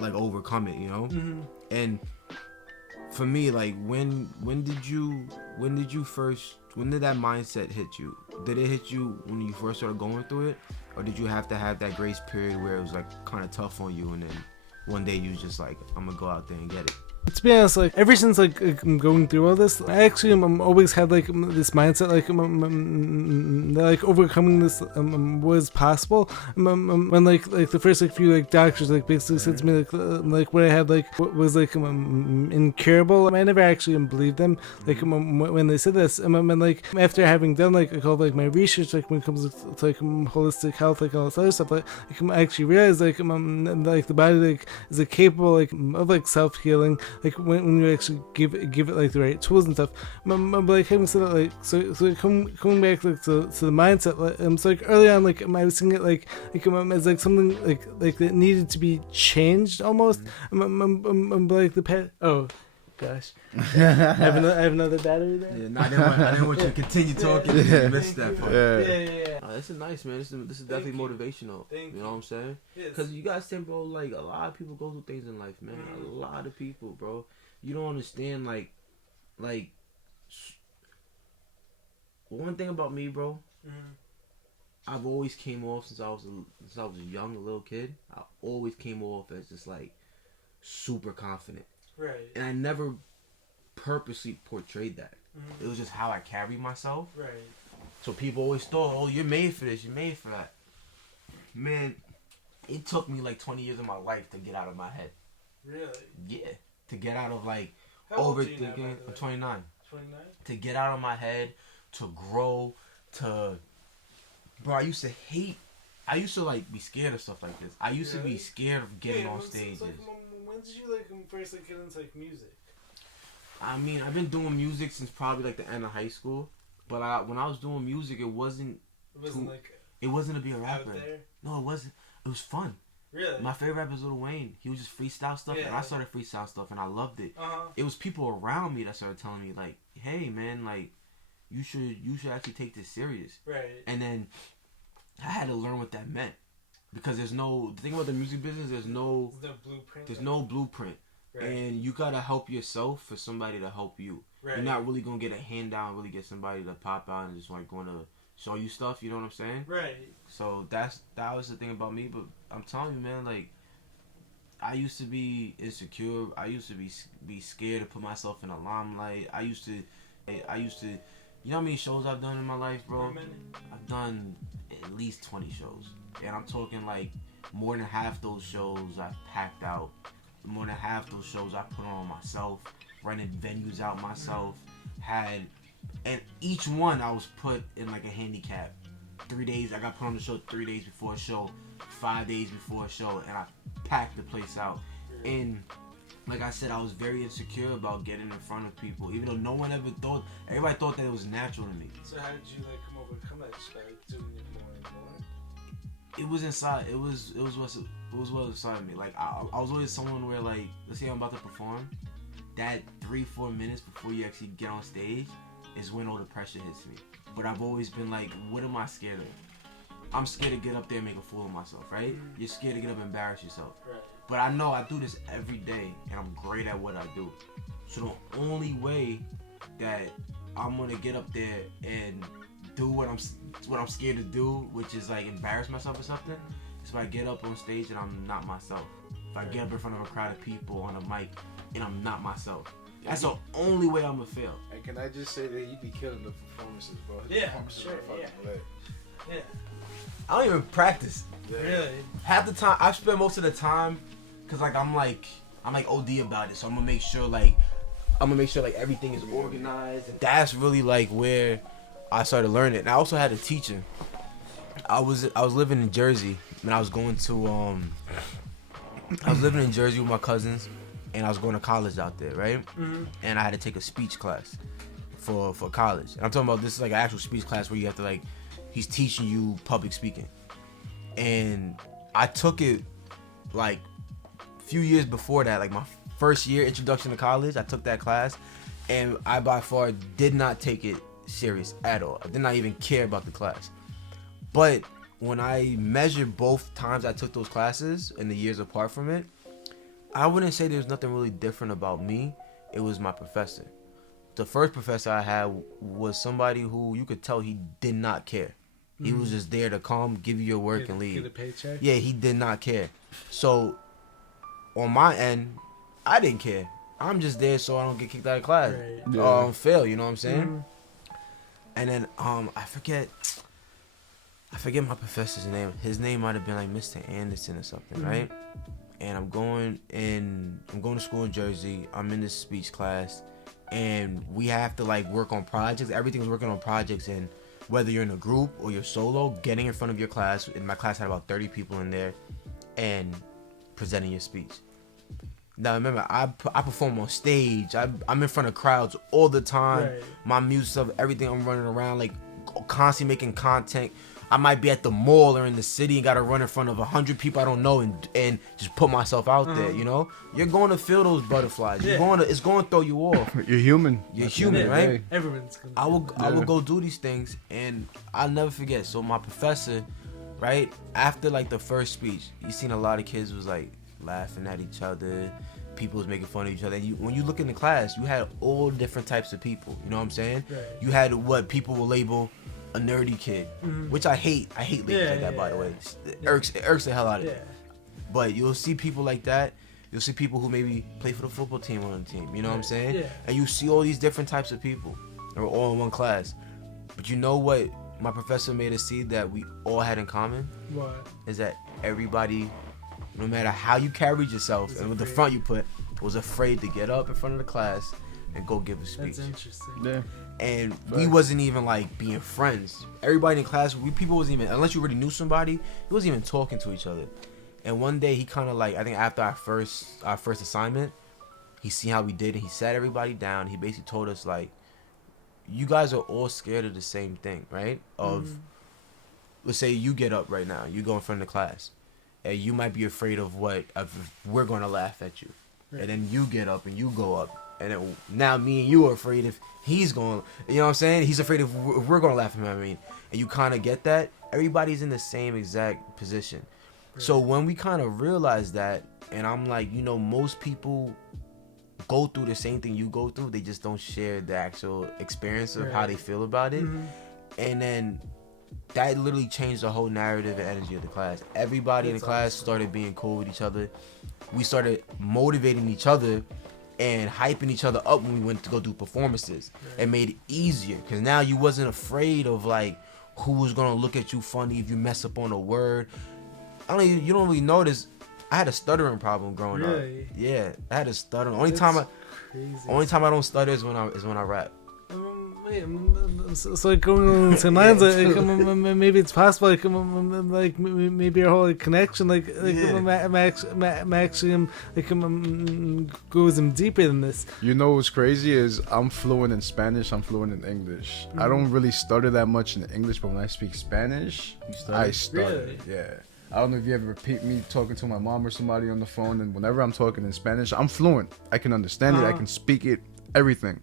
overcome it, you know. And for me, like when did that mindset hit you? Did it hit you when you first started going through it, or did you have to have that grace period where it was like kind of tough on you, and then one day you was just like, I'm gonna go out there and get it? To be honest, like ever since like I'm going through all this, I actually always had like this mindset like that like overcoming this was possible. When like the first like few like doctors like basically said to me like what I had like what was like incurable. I never actually believed them like when they said this. And like after having done like all of, like my research like when it comes to like holistic health like all this other stuff, like I actually realized like the body like is like capable like of like self healing. Like when you actually give it like the right tools and stuff, but like having said that, like so coming back like to the mindset, like, so like early on, like I was seeing it like as like something like that needed to be changed almost. Like the past. Oh gosh, I have another battery there. Yeah, I didn't want you to continue talking. You missed that part. Yeah. This is nice, man. This is definitely motivational. You know what I'm saying? Because you guys think, bro, like a lot of people go through things in life, man. A lot of people, bro. You don't understand, like one thing about me, bro. Mm-hmm. I've always came off since I was young, a little kid. I always came off as just like super confident, Right. and I never purposely portrayed that. Mm-hmm. It was just how I carried myself. Right. So people always thought, "Oh, you're made for this. You're made for that." Man, it took me like 20 years of my life to get out of my head. Really? Yeah, to get out of like How old are you now, by overthinking. the way? I'm 29. 29? To get out of my head, to grow, to bro. I used to like be scared of stuff like this. I used to be Really? scared of getting on it's stages. like, when did you like first like get into like music? I mean, I've been doing music since probably like the end of high school. But when I was doing music, it wasn't It wasn't like to be a out rapper. there. No, it wasn't. It was fun. Really? My favorite rapper is Lil Wayne. He was just freestyle stuff, and Yeah. I started freestyle stuff, and I loved it. Uh-huh. It was people around me that started telling me like, "Hey, man, like, you should actually take this serious." Right. And then I had to learn what that meant, because the thing about the music business, there's no blueprint, Right. and you gotta help yourself for somebody to help you. Right. You're not really gonna get a handout, really get somebody to pop out and just like going to show you stuff. You know what I'm saying? Right. So that was the thing about me. But I'm telling you, man, like, I used to be insecure. I used to be scared to put myself in the limelight. I used to, you know how many shows I've done in my life, bro? How many? I've done at least 20 shows, and I'm talking like more than half those shows I've packed out. More than half those shows I put on myself, running venues out myself, and each one I was put in like a handicap. 3 days, I got put on the show 3 days before a show, 5 days before a show, and I packed the place out. And like I said, I was very insecure about getting in front of people, even though no one ever thought, everybody thought that it was natural to me. So how did you like overcome that? Just by like, doing it more and more? It was inside. It was what inside of me. Like I was always someone where, like, let's say I'm about to perform, that 3-4 minutes before you actually get on stage is when all the pressure hits me. But I've always been like, what am I scared of? I'm scared to get up there and make a fool of myself, right? Mm-hmm. You're scared to get up and embarrass yourself. Right. But I know I do this every day, and I'm great at what I do. So the only way that I'm gonna get up there and do what I'm scared to do, which is like embarrass myself or something, is if I get up on stage and I'm not myself. If I get up in front of a crowd of people on a mic and I'm not myself. That's the only way I'm gonna fail. And can I just say that he be killing the performances, bro? His Yeah, performances sure, are fucking yeah. lit. Yeah. I don't even practice. Yeah. Really? Half the time, I spend most of the time, cause like I'm like OD about it. So I'm gonna make sure like everything is organized. That's really like where I started learning. And I also had a teacher. I was living in Jersey, and I was going to I was living in Jersey with my cousins, and I was going to college out there, right? Mm-hmm. And I had to take a speech class for college. And I'm talking about, this is like an actual speech class where you have to, like, he's teaching you public speaking. And I took it like a few years before that, like my first year, introduction to college. I took that class, and I by far did not take it serious at all. I did not even care about the class. But when I measured both times I took those classes and the years apart from it, I wouldn't say there's nothing really different about me. It was my professor. The first professor I had was somebody who you could tell he did not care. He was just there to come, give you your work, and leave. Get a paycheck? Yeah, he did not care. So, on my end, I didn't care. I'm just there so I don't get kicked out of class. Right. Yeah. Fail, you know what I'm saying? Mhm. And then I forget my professor's name. His name might have been like Mr. Anderson or something, right? And I'm going to school in Jersey. I'm in this speech class, and we have to like work on projects. Everything's working on projects, and whether you're in a group or you're solo, getting in front of your class. In my class had about 30 people in there, and presenting your speech. Now remember, I perform on stage. I'm in front of crowds all the time. Right. My music stuff, everything. I'm running around like constantly making content. I might be at the mall or in the city and gotta run in front of 100 people I don't know and just put myself out there. You know, you're going to feel those butterflies. Yeah. It's going to throw you off. You're human. You're At the end human, of the right? day. Everyone's gonna. I will go do these things, and I'll never forget. So my professor, right after like the first speech, you seen a lot of kids was like laughing at each other, people was making fun of each other. And when you look in the class, you had all different types of people. You know what I'm saying? Right. You had what people will label a nerdy kid, which I hate. I hate labels like that, by the way. It irks the hell out of me. But you'll see people like that. You'll see people who maybe play for the football team on the team. You know what I'm saying? Yeah. And you see all these different types of people. They're all in one class. But you know what my professor made us see that we all had in common? What? Is that everybody, no matter how you carried yourself and with the front you put, was afraid to get up in front of the class and go give a speech. That's interesting. Yeah. And we wasn't even like being friends. Everybody in class, people wasn't even, unless you already knew somebody, we wasn't even talking to each other. And one day he kind of like, I think after our first assignment, he seen how we did and he sat everybody down. He basically told us like, you guys are all scared of the same thing, right? Of, let's say you get up right now, you go in front of the class, and you might be afraid of we're gonna laugh at you, and then you get up and you go up, and now me and you are afraid if he's going, you know what I'm saying? He's afraid if we're gonna laugh at him. I mean, and you kind of get that. Everybody's in the same exact position. So when we kind of realized that, and I'm like, you know, most people go through the same thing you go through, they just don't share the actual experience of how they feel about it. And then that literally changed the whole narrative and energy of the class. Everybody in the class started being cool with each other. We started motivating each other and hyping each other up when we went to go do performances. It made it easier because now you wasn't afraid of like who was gonna look at you funny if you mess up on a word. You don't really notice. I had a stuttering problem growing up. Yeah, I had a stutter. Only time I don't stutter is when I rap. So like going along the same lines, like, maybe it's possible, like maybe our whole like, connection, Maxim, goes deeper than this. You know what's crazy is I'm fluent in Spanish. I'm fluent in English. I don't really stutter that much in English, but when I speak Spanish, I stutter. Really? Yeah. I don't know if you ever repeat me talking to my mom or somebody on the phone, and whenever I'm talking in Spanish, I'm fluent. I can understand it. I can speak it. Everything.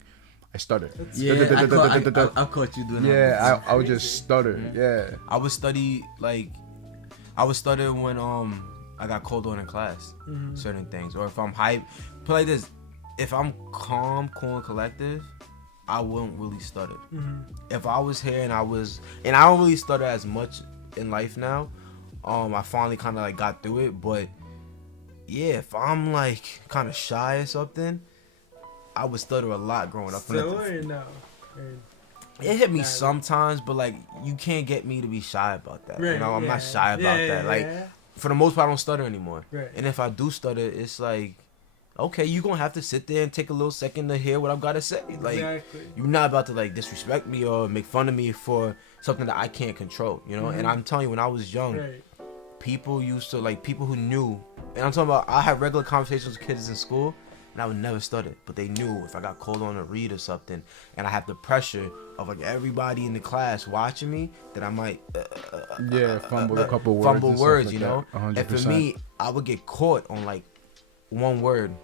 I stutter. I caught you doing that. Yeah, I would just stutter. Yeah. I would stutter when I got called on in class, certain things, or if I'm hyped. Put like this, if I'm calm, cool, and collective, I wouldn't really stutter. If I was here and I don't really stutter as much in life now. I finally kind of like got through it, but yeah, if I'm like kind of shy or something, I would stutter a lot growing up. Still or no? It hit me sometimes, but like you can't get me to be shy about that. You know, I'm not shy about that. Like for the most part, I don't stutter anymore. And if I do stutter, it's like, okay, you're gonna have to sit there and take a little second to hear what I've got to say. Like you're not about to like disrespect me or make fun of me for something that I can't control. You know, and I'm telling you, when I was young. People used to like people who knew, and I'm talking about I had regular conversations with kids in school, and I would never stutter. But they knew if I got called on to read or something, and I have the pressure of like everybody in the class watching me, that I might fumble a couple words. Fumble words, like you know. 100%. And for me, I would get caught on like one word,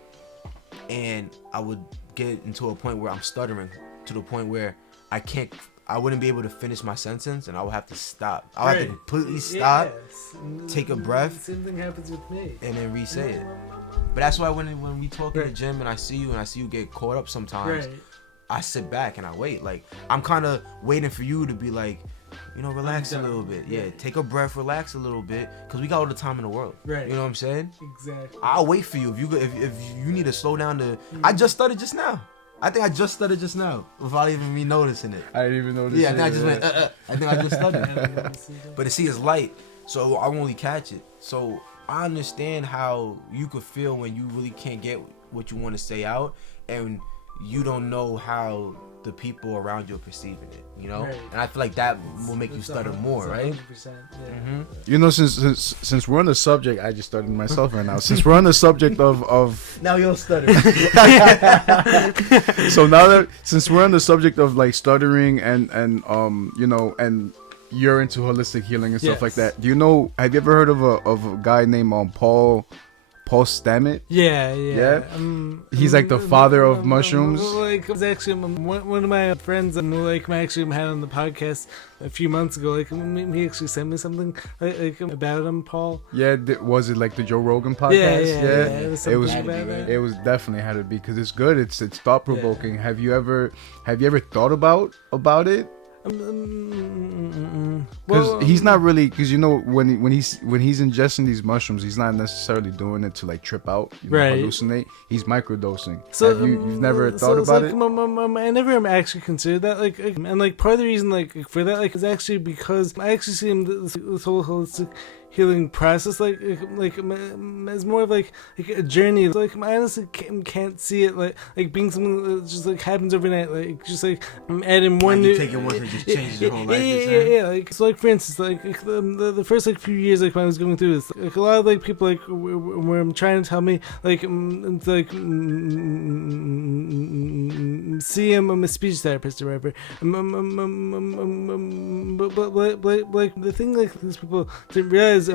and I would get into a point where I'm stuttering to the point where I wouldn't be able to finish my sentence, and I would have to stop. I would have to completely stop, take a breath. Same thing happens with me. And then re-say it. But that's why when we talk in the gym and I see you get caught up sometimes, I sit back and I wait. Like, I'm kind of waiting for you to be like, you know, relax a little bit. Yeah, take a breath, relax a little bit, because we got all the time in the world. You know what I'm saying? Exactly. I'll wait for you. If you need to slow down I just stuttered just now. I think I just stuttered just now without even me noticing it. I didn't even notice. Yeah, I think I just went. I think I just stuttered. But the sea is light, so I won't really catch it. So I understand how you could feel when you really can't get what you want to say out, and you don't know how the people around you are perceiving it. You know, and I feel like that will make you stutter more, right? 100%, You know, since we're on the subject, I just started myself right now. Since we're on the subject of now you'll stutter. So now that since we're on the subject of like stuttering and you know, and you're into holistic healing and stuff like that, do you know? Have you ever heard of a guy named Paul Paul Stamets. Yeah. He's like the father of mushrooms. Like, it was actually one of my friends, like, I actually had on the podcast a few months ago. Like, he actually sent me something like about him, Paul. Yeah, was it like the Joe Rogan podcast? Yeah. It was something about that. It was definitely had to be because it's good. It's thought provoking. Yeah. Have you ever thought about it? Because he's not really, because when he's ingesting these mushrooms, he's not necessarily doing it to like trip out, hallucinate. He's microdosing. So you've never thought about it? I never actually considered that. Like, and like part of the reason like for that like is actually because I actually see him this whole holistic healing process like as more of like a journey. Like I honestly can't see it like being something that just like happens overnight. Like just like adding one new, taking one that just changes your whole life. Yeah. Like so, like for instance, like the first like few years like when I was going through this, like a lot of like people like were trying to tell me like see I'm a speech therapist or whatever. But like the thing like these people didn't realize is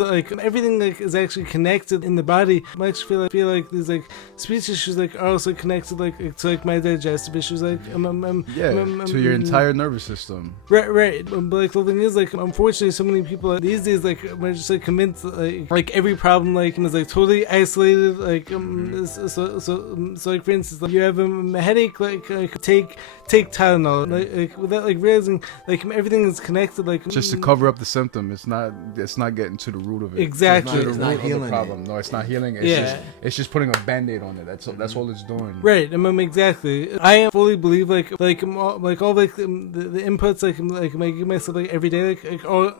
like everything like is actually connected in the body. I actually feel like these like speech issues like are also connected like to like my digestive issues like to your entire nervous system. Right. But like the thing is like unfortunately so many people these days like are just like convinced like every problem like is like totally isolated like so like for instance like you have a headache like take Tylenol like without like realizing like everything is connected like just to cover up the symptom. It's not getting to the root of it. Exactly. It's not healing the problem. No, it's not healing. It's just putting a band-aid on it. That's all it's doing. Right. Exactly. I fully believe like all like the inputs like I give myself like every day like all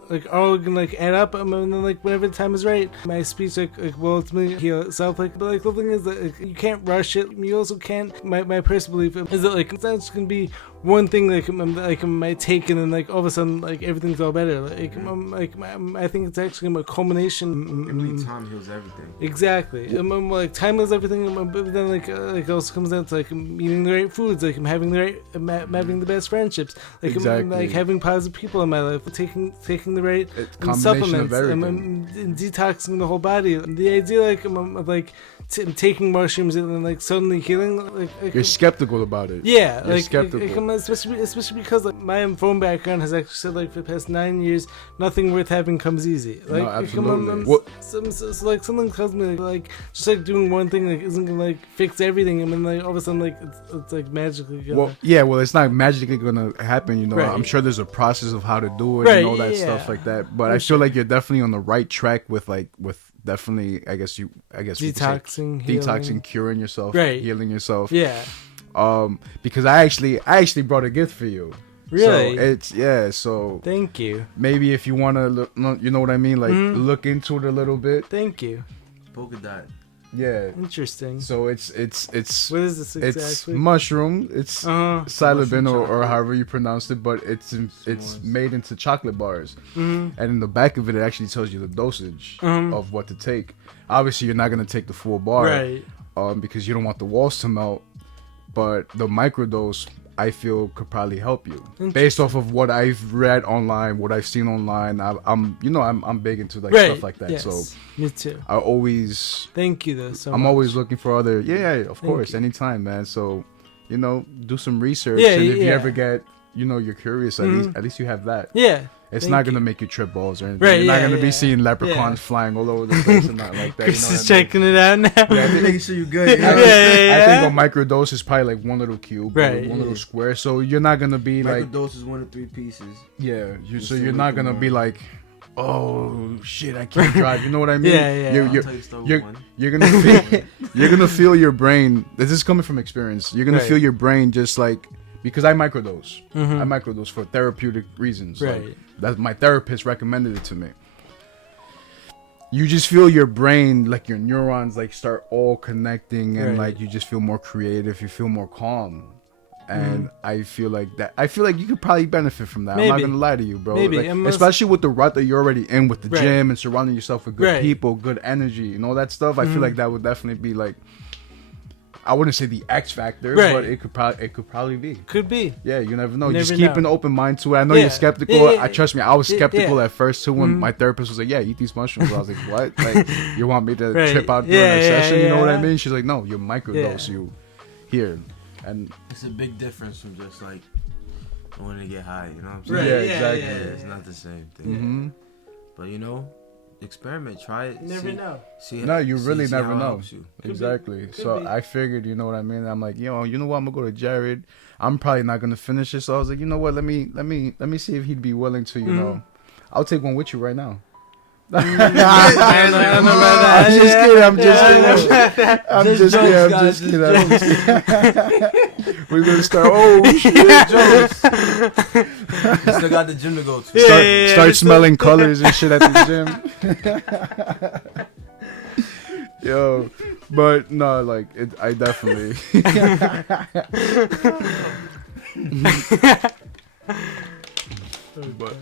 can like add up and then like whenever the time is right my speech like will ultimately heal itself like but like the thing is that like, you can't rush it. You also can't my personal belief is that like it's not just gonna be one thing like I might take and then like all of a sudden like everything's all better like I think it's actually a culmination. I believe time heals everything. Exactly. Like time heals everything, but then like it also comes down to like eating the right foods, like I'm having the right, having the best friendships, like like having positive people in my life, taking the right supplements, and detoxing the whole body. The idea like of like taking mushrooms and then like suddenly healing, like you're skeptical about it. Yeah, you're like skeptical. Especially because like my phone background has actually said like for the past 9 years nothing worth having comes easy. Like no, absolutely. So like something tells me like just like doing one thing like isn't gonna like fix everything and then like all of a sudden like it's like magically gonna... Well it's not magically gonna happen, right. I'm sure there's a process of how to do it and all that stuff like that, but I feel like you're definitely on the right track with definitely I guess detoxing, curing yourself, healing yourself. Because I actually brought a gift for you. Really? So so thank you. Maybe if you want to look, you know what I mean, like look into it a little bit. Thank you. Polka dot. Yeah. Interesting. So it's what is this exactly? It's mushroom. It's psilocybin or however you pronounce it, but it's made into chocolate bars. And in the back of it actually tells you the dosage of what to take. Obviously, you're not gonna take the full bar, right? Because you don't want the walls to melt. But the microdose, I feel, could probably help you based off of what I've read online, what I've seen online. I'm big into like stuff like that. Yes. So me too. I always thank you though. I'm always looking for other. Of course, anytime, man. So do some research, and if you ever get you're curious, at least you have that. Yeah. It's not gonna make you trip balls or anything. You're not gonna be seeing leprechauns flying all over the place and not like that. Chris is checking it out now. Making sure you're good. I think a microdose is probably like one little cube, one little square. So you're not gonna be like microdose is 1 to 3 pieces. Yeah, so you're not gonna be like, oh shit, I can't drive. You know what I mean? You're gonna feel your brain. This is coming from experience. You're gonna feel your brain just like. Because I microdose. I microdose for therapeutic reasons. Right. Like, that my therapist recommended it to me. You just feel your brain, like your neurons, like start all connecting, and like you just feel more creative. You feel more calm, and I feel like you could probably benefit from that. Maybe. I'm not gonna lie to you, bro. Maybe, like, especially with the rut that you're already in, with the gym and surrounding yourself with good people, good energy, and all that stuff. I feel like that would definitely be like. I wouldn't say the X factor, Right. but it could probably be. Could be. Yeah, you never know. Never Just keep know. an open mind to it. I know Yeah. you're skeptical. Yeah. I trust me. I was skeptical Yeah. at first too when my therapist was like, "Yeah, eat these mushrooms." I was like, "What? Like, you want me to Right. trip out during Yeah, a yeah, session? You know what I yeah. mean?" She's like, "No, you microdose you here." And It's a big difference from just like wanting to get high. You know what I'm Right. saying? Yeah, exactly. Yeah. It's not the same thing. hmm But you know, experiment, try it. Never see, know. See, No, you see- really see never how it know. helps you. Exactly. Could So be. I figured, you know what I mean. I'm like, you know what? I'm gonna go to Jared. I'm probably not gonna finish it. So I was like, you know what? Let me see if he'd be willing to. You know, I'll take one with you right now. I don't know about that. I'm just kidding. I'm just kidding. I'm Just just jokes, kidding. I'm guys, just just kidding. We're gonna start. Oh shit! You still got the gym to go to. Yeah. Start smelling colors and shit at the gym. Yo, but no, like I definitely. But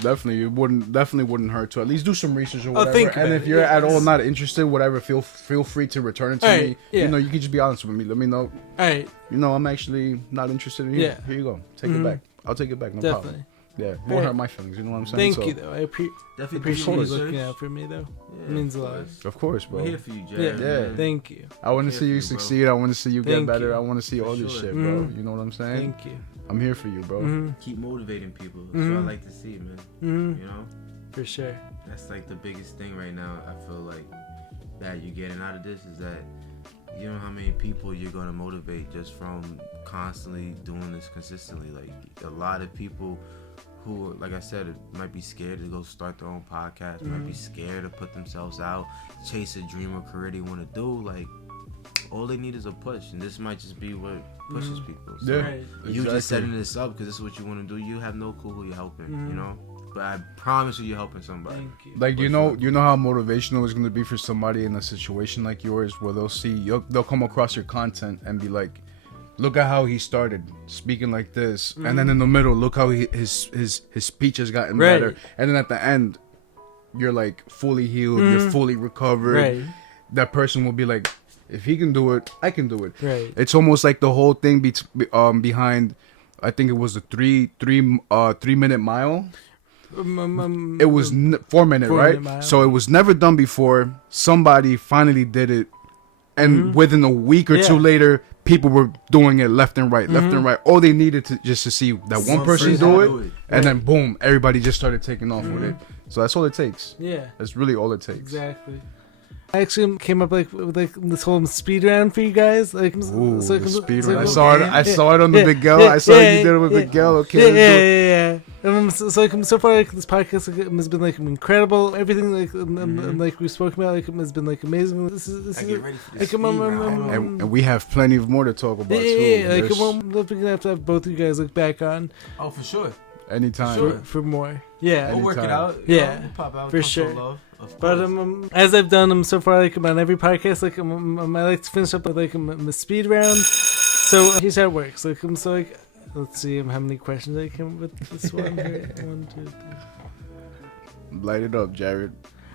definitely, it wouldn't hurt to at least do some research or whatever. think And about if it, you're yeah. at all not interested, whatever, feel free to return it to Alright, me. yeah. You know, you can just be honest with me. Let me know. All right. You know, I'm actually not interested in you. Yeah. Here you go. Take it back. I'll take it back. No Definitely. problem. Yeah, won't Alright. hurt my feelings. You know what I'm saying? Thank So, you, though. I Definitely appreciate you do some looking research. out for me, though. Yeah, It means a of lot. course. Of course, bro. We're here for you, Yeah. Jared. Yeah. man. Thank you. I want to Here see for you you, bro. succeed. I want to see you get Thank better. you. I want to see all this sure. shit, bro. You know what I'm saying? Thank you. I'm here for you, bro. Keep motivating people. That's what I like to see, man. You know, For sure. that's like the biggest thing right now. I feel like that you're getting out of this is that you know how many people you're gonna motivate just from constantly doing this consistently. Like a lot of people who, like I said, might be scared to go start their own podcast, might be scared to put themselves out, chase a dream or career they want to do. Like all they need is a push, and this might just be what pushes people. So Yeah. Right. you just Exactly. setting this up because this is what you want to do. You have no clue who you're helping, you know. But I promise you, you're helping somebody. Thank you. Like For you know sure. how motivational it's gonna be for somebody in a situation like yours where they'll come across your content and be like, look at how he started speaking like this, and then in the middle, look how his speech has gotten Right. better, and then at the end, you're like fully healed, you're fully recovered. Right. That person will be like, if he can do it, I can do it. Right. It's almost like the whole thing behind. I think it was a 3-minute mile. It was 4 minute, 4 right? minute mile. So it was never done before. Somebody finally did it, and within a week or Yeah. two later, people were doing it left and right, left and right. All they needed to see that one person do it, and then boom, everybody just started taking off with it. So that's all it takes. Yeah. That's really all it takes. Exactly. I actually came up with this whole speed round for you guys. Like, Ooh, so the speed so- run. I saw it. I Yeah, saw it on the yeah, Big Girl. yeah, I saw yeah, you did it with yeah. Big Girl. Okay, Yeah, let's do it. yeah. So far, like, this podcast has been like incredible. Everything like we spoke about has been like amazing. This is Get ready for like, this speed round. And we have plenty of more to talk about too. yeah. Like, There's we're gonna have to have both of you guys look back on Oh, for sure. anytime. Sure. for more. Yeah. We'll work it Anytime. out. You Yeah, know, we'll pop out, for pump some sure. Love, of But course. as I've done so far, like on every podcast, like I like to finish up with like a speed round. So here's how it works. Like so like let's see how many questions I came up with this one here. 1, 2, 3. Light it up, Jared.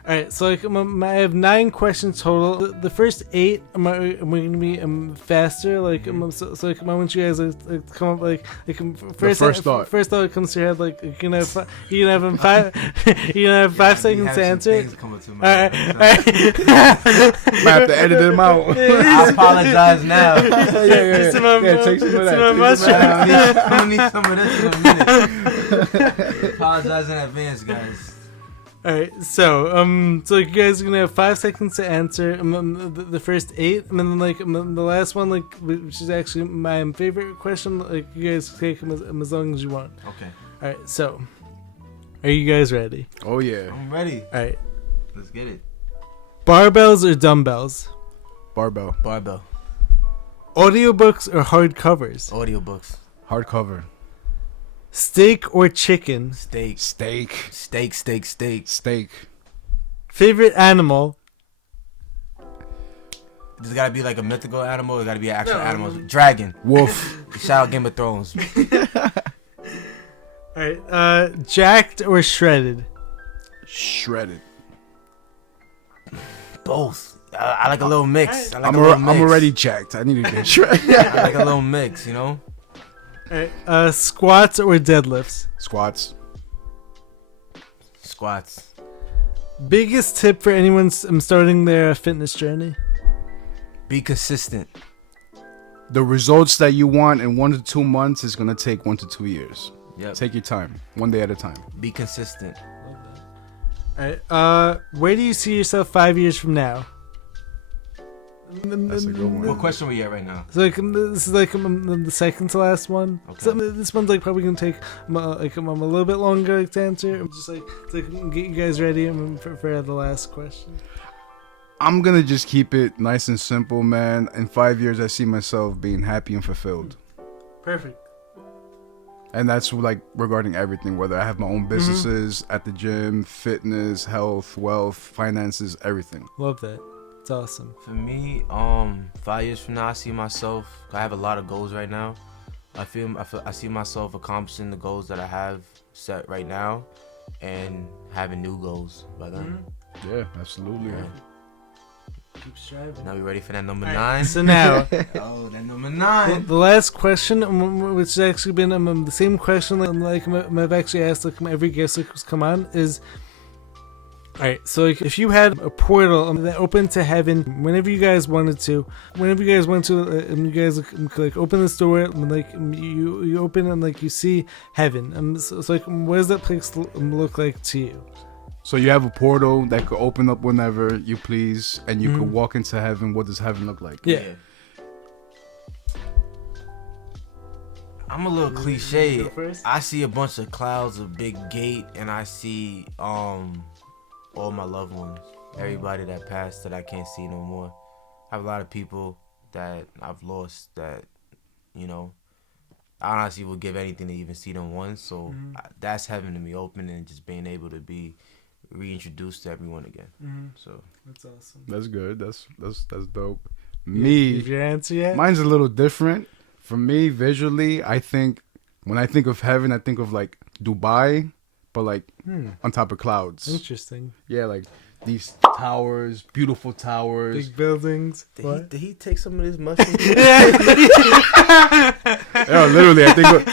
All right, so like I have 9 questions total. The first 8 am going to be faster. Like so like I want you guys like come up like first thought. First thought comes to your head. Like you're gonna have 5 you're gonna have 5 seconds to answer. All right. Might have to edit them out. I apologize now. yeah, Some of my- take some of some that. of my Take some of that. I'm gonna need some of this in a minute. Apologize in advance, guys. All right, so so you guys are gonna have 5 seconds to answer the first 8, and then like the last one, like which is actually my favorite question. Like you guys take them as long as you want. Okay. All right, so are you guys ready? Oh yeah, I'm ready. All right, Let's get it. barbells or dumbbells? barbell, Barbell. Audiobooks or hardcovers? Audiobooks. hardcover, Steak or chicken? Steak. steak, Steak, steak, steak. steak. Favorite animal? Does it gotta be like a mythical animal or it gotta be an actual animal? Dragon. Wolf, Shout out Game of Thrones. All right, jacked or shredded? shredded, Both. I like a little mix. I like I'm, a little mix. I'm already checked. I need to get checked. I like a little mix, you know. Alright, squats or deadlifts? Squats. Squats. Biggest tip for anyone starting their fitness journey? Be consistent. The results that you want in 1 to 2 months is gonna take 1 to 2 years. Yep. Take your time, one day at a time. Be consistent. Alright, where do you see yourself 5 years from now? That's a good one. What question are we at right now? So like this is like the second to last one. Okay. So this one's like probably gonna take like a little bit longer like, to answer. I'm just like to get you guys ready for the last question. I'm gonna just keep it nice and simple, man. In 5 years, I see myself being happy and fulfilled. Perfect. And that's like regarding everything, whether I have my own businesses, at the gym, fitness, health, wealth, finances, everything. Love that. It's awesome. For me, 5 years from now, I see myself. I have a lot of goals right now. I see myself accomplishing the goals that I have set right now, and having new goals by then. Yeah, absolutely. Yeah. Keep striving. Now we ready for that number All 9? right, so now Oh, that number 9. the last question, which has actually been the same question like I've actually asked like every guest who's come on is. Alright, so like, if you had a portal that opened to heaven whenever you guys wanted to, and you guys could like open this door, and like you open and like you see heaven. So like, what does that place look like to you? So you have a portal that could open up whenever you please, and you could walk into heaven. What does heaven look like? Yeah. I'm a little cliche. go first? I see a bunch of clouds, a big gate, and I see all my loved ones, everybody that passed that I can't see no more. I have a lot of people that I've lost that, you know, I honestly would give anything to even see them once. So that's heaven to me, open and just being able to be reintroduced to everyone again. So That's awesome. That's good. That's dope. Me, Have your answer yet? mine's a little different. For me, visually, I think when I think of heaven, I think of like Dubai, but like on top of clouds. Interesting. Yeah, like these towers, beautiful towers. Big buildings. did he take some of this mushroom? Yeah, literally, I think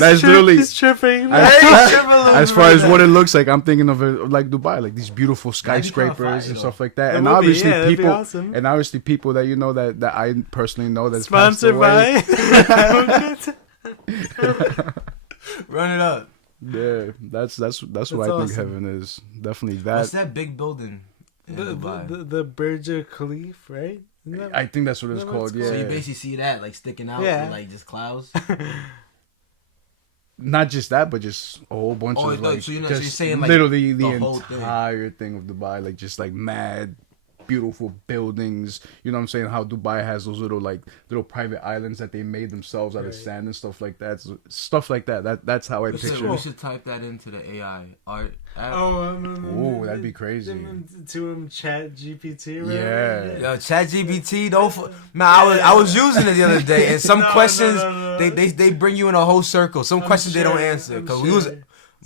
that's literally He's tripping. as far as what it looks like. I'm thinking of it like Dubai, like these beautiful skyscrapers and stuff like that. It And would be, obviously yeah, that'd be people, awesome. and obviously people that you know that I personally know that's Sponsored passed away. by. Run it up. Yeah, that's what I think awesome. heaven is. Definitely What's that. that big building in Dubai? the Burj Khalifa, right? Isn't that- I think that's what it's No, called. it's Yeah, So you basically see that like sticking out, Yeah. and, like just clouds. not just that, but just a whole bunch Oh, of no, like, so you're just saying, like, literally the the whole thing. entire thing of Dubai, like just like mad beautiful buildings. You know what I'm saying? How Dubai has those little private islands that they made themselves out of sand and stuff like that. So, stuff like that. That's how I picture We it. should type that into the AI art app. Ooh, that'd be crazy. To Chat GPT, right? Yeah. Yo, ChatGPT, man, I was using it the other day, and some questions they bring you in a whole circle. Some questions they don't answer because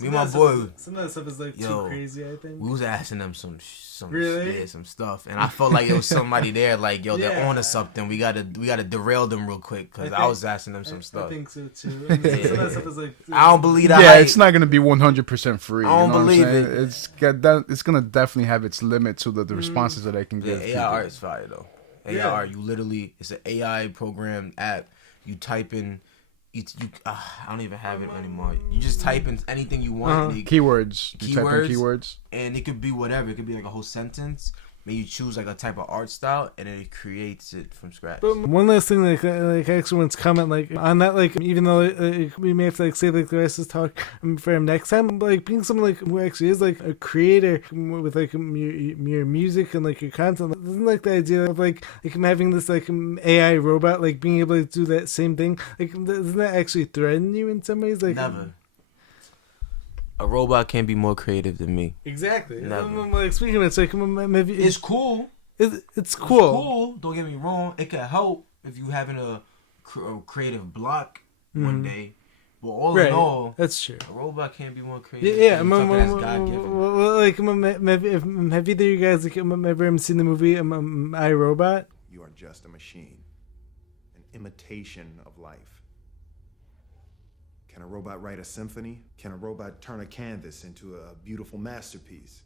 me and my boy. Some of that stuff is like Yo, too crazy. I think we was asking them some Really? some stuff, and I felt like it was somebody there, like yo, they're Yeah. on to something. We gotta derail them real quick because I was asking them some I stuff. think so too. Some of that stuff is like I don't believe that. Yeah, hype. it's not gonna be 100% free. I don't you know believe what I'm saying? it. It's gonna definitely have its limit to the responses that I can Yeah, give. AI people. art is fire though. AI Yeah. art, you literally, it's an AI program app. You type in, I don't even have it anymore. You just type in anything you want, and Keywords. You type in Keywords. keywords. and it could be whatever. It could be like a whole sentence. Then you choose like a type of art style, and then it creates it from scratch. But one last thing, like I actually want to comment, like on that, like even though we may have to like save like the rest of this talk for him next time, like being someone like who actually is like a creator with like your music and like your content, isn't like the idea of like having this like AI robot like being able to do that same thing, like doesn't that actually threaten you in some ways? Like Never. A robot can't be more creative than me. Exactly. Never. Like speaking of it, it's like maybe It's cool. it's cool. Cool. Don't get me wrong. It can help if you having a creative block one day, But all Right. in all, That's true. a robot can't be more crazy. Yeah, than something that's God-given. Have either of you guys ever seen the movie I, Robot? You are just a machine, an imitation of life. Can a robot write a symphony? Can a robot turn a canvas into a beautiful masterpiece?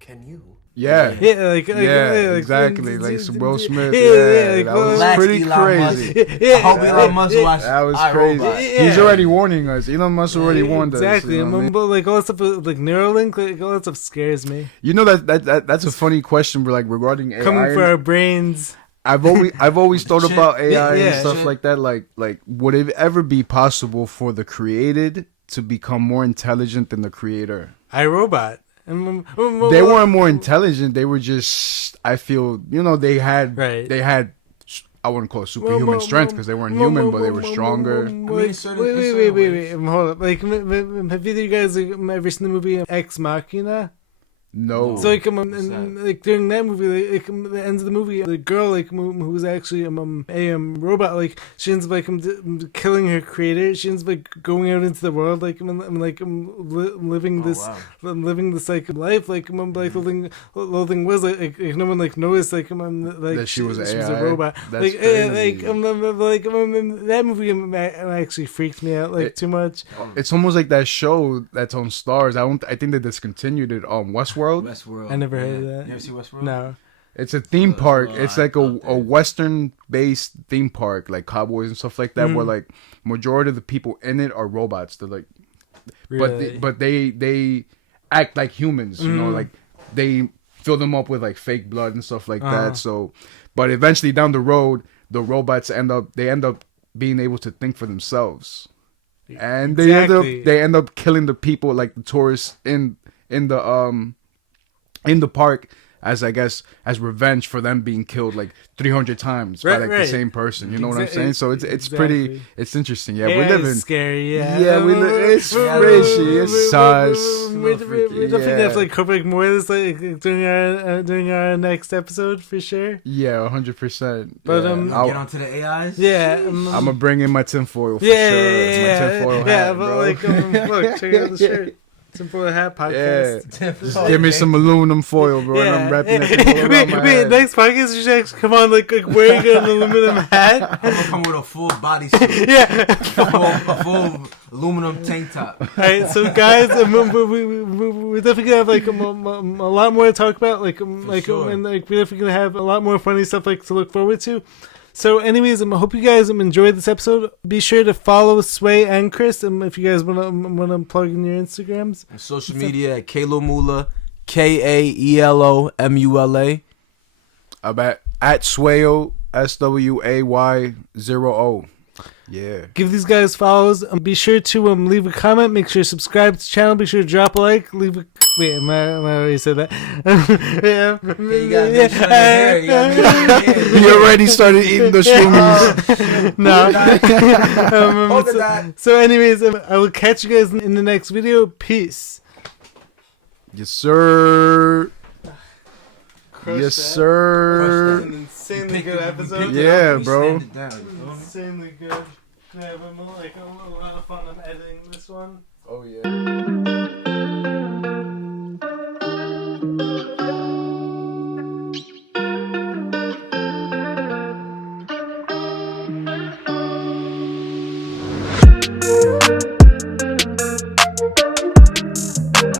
Can you? Yeah. Yeah, Exactly. Like some Will Smith. Yeah, that was Relax, pretty Elon crazy. Musk. I hope Elon Musk watched That was I, crazy. Robot. He's already warning us. Elon Musk already warned us. Exactly. You know, what I mean? But like all that stuff, like Neuralink, like all that stuff scares me. You know that's a funny question. But like regarding AI, Coming for our brains. I've always thought Chip. about AI Yeah, and stuff chip. like that. Like would it ever be possible for the created to become more intelligent than the creator? I, Robot. They weren't more intelligent. They were just. I feel they had Right. They had. I wouldn't call it superhuman strength because they weren't human, but they were stronger. Wait, certain- wait, in wait, certain wait, ways. hold up. Like, have either of you guys ever seen the movie Ex Machina? No. So like, What's like during that movie, like the end of the movie, the girl like who was actually a robot, like she ends up like killing her creator. She ends up like going out into the world, like living this, living this like life, like the thing was like no one like noticed like That she was a AI? robot. That's like crazy. That movie actually freaked me out like too much. It's almost like that show that's on Stars. I think they discontinued it on Westworld. Westworld. I never heard of that. You ever see Westworld? No. It's a theme park. well, It's like a out there. Western-based theme park, like cowboys and stuff like that, where like majority of the people in it are robots. They're like, Really? but they act like humans. You know, like they fill them up with like fake blood and stuff like that. So, but eventually down the road, the robots end up being able to think for themselves, and Exactly. they end up killing the people, like the tourists in the park, as I guess as revenge for them being killed like 300 times by Right, like right. the same person. You know what I'm Exa- saying? So it's exactly. pretty, it's interesting. Yeah, Yeah, we're living. it's scary. Yeah, It's fishy. It's sus. We're definitely gonna have to like cover like more of this like during our next episode for sure. Yeah, 100%. But, yeah. um, Get onto the AIs. Yeah, I'm gonna bring in my tinfoil for yeah, sure. yeah, My tinfoil hat, but bro. like look, check out the shirt. Tinfoil Hat Podcast. Yeah. Just give me some aluminum foil, bro, and I'm wrapping that thing all around my wait, head. next podcast you should actually come on like wearing an aluminum hat. I'm gonna come with a full bodysuit, Yeah. a full aluminum tank top. Alright, so guys, we're definitely gonna have like a lot more to talk about, and like we're definitely gonna have a lot more funny stuff like to look forward to. So, anyways, I hope you guys enjoyed this episode. Be sure to follow Sway and Chris, if you guys wanna plug in your Instagrams. On social media at Kaelomula, Kaelomula. I'm at Swayo, SWAY0O. Yeah. Give these guys follows. Be sure to leave a comment. Make sure to subscribe to the channel. Be sure to drop a like. Leave a wait. Am I already said that? Yeah. You gotta make sure they're here. You gotta make sure they're here. He already started eating the shroomies. No. Polka dot. So, anyways, I will catch you guys in the next video. Peace. Yes, sir. Crush Yes, that. sir. An insanely good episode. Yeah, bro. Insanely good. Yeah, but like a lot of fun. I'm editing this one. Oh, yeah.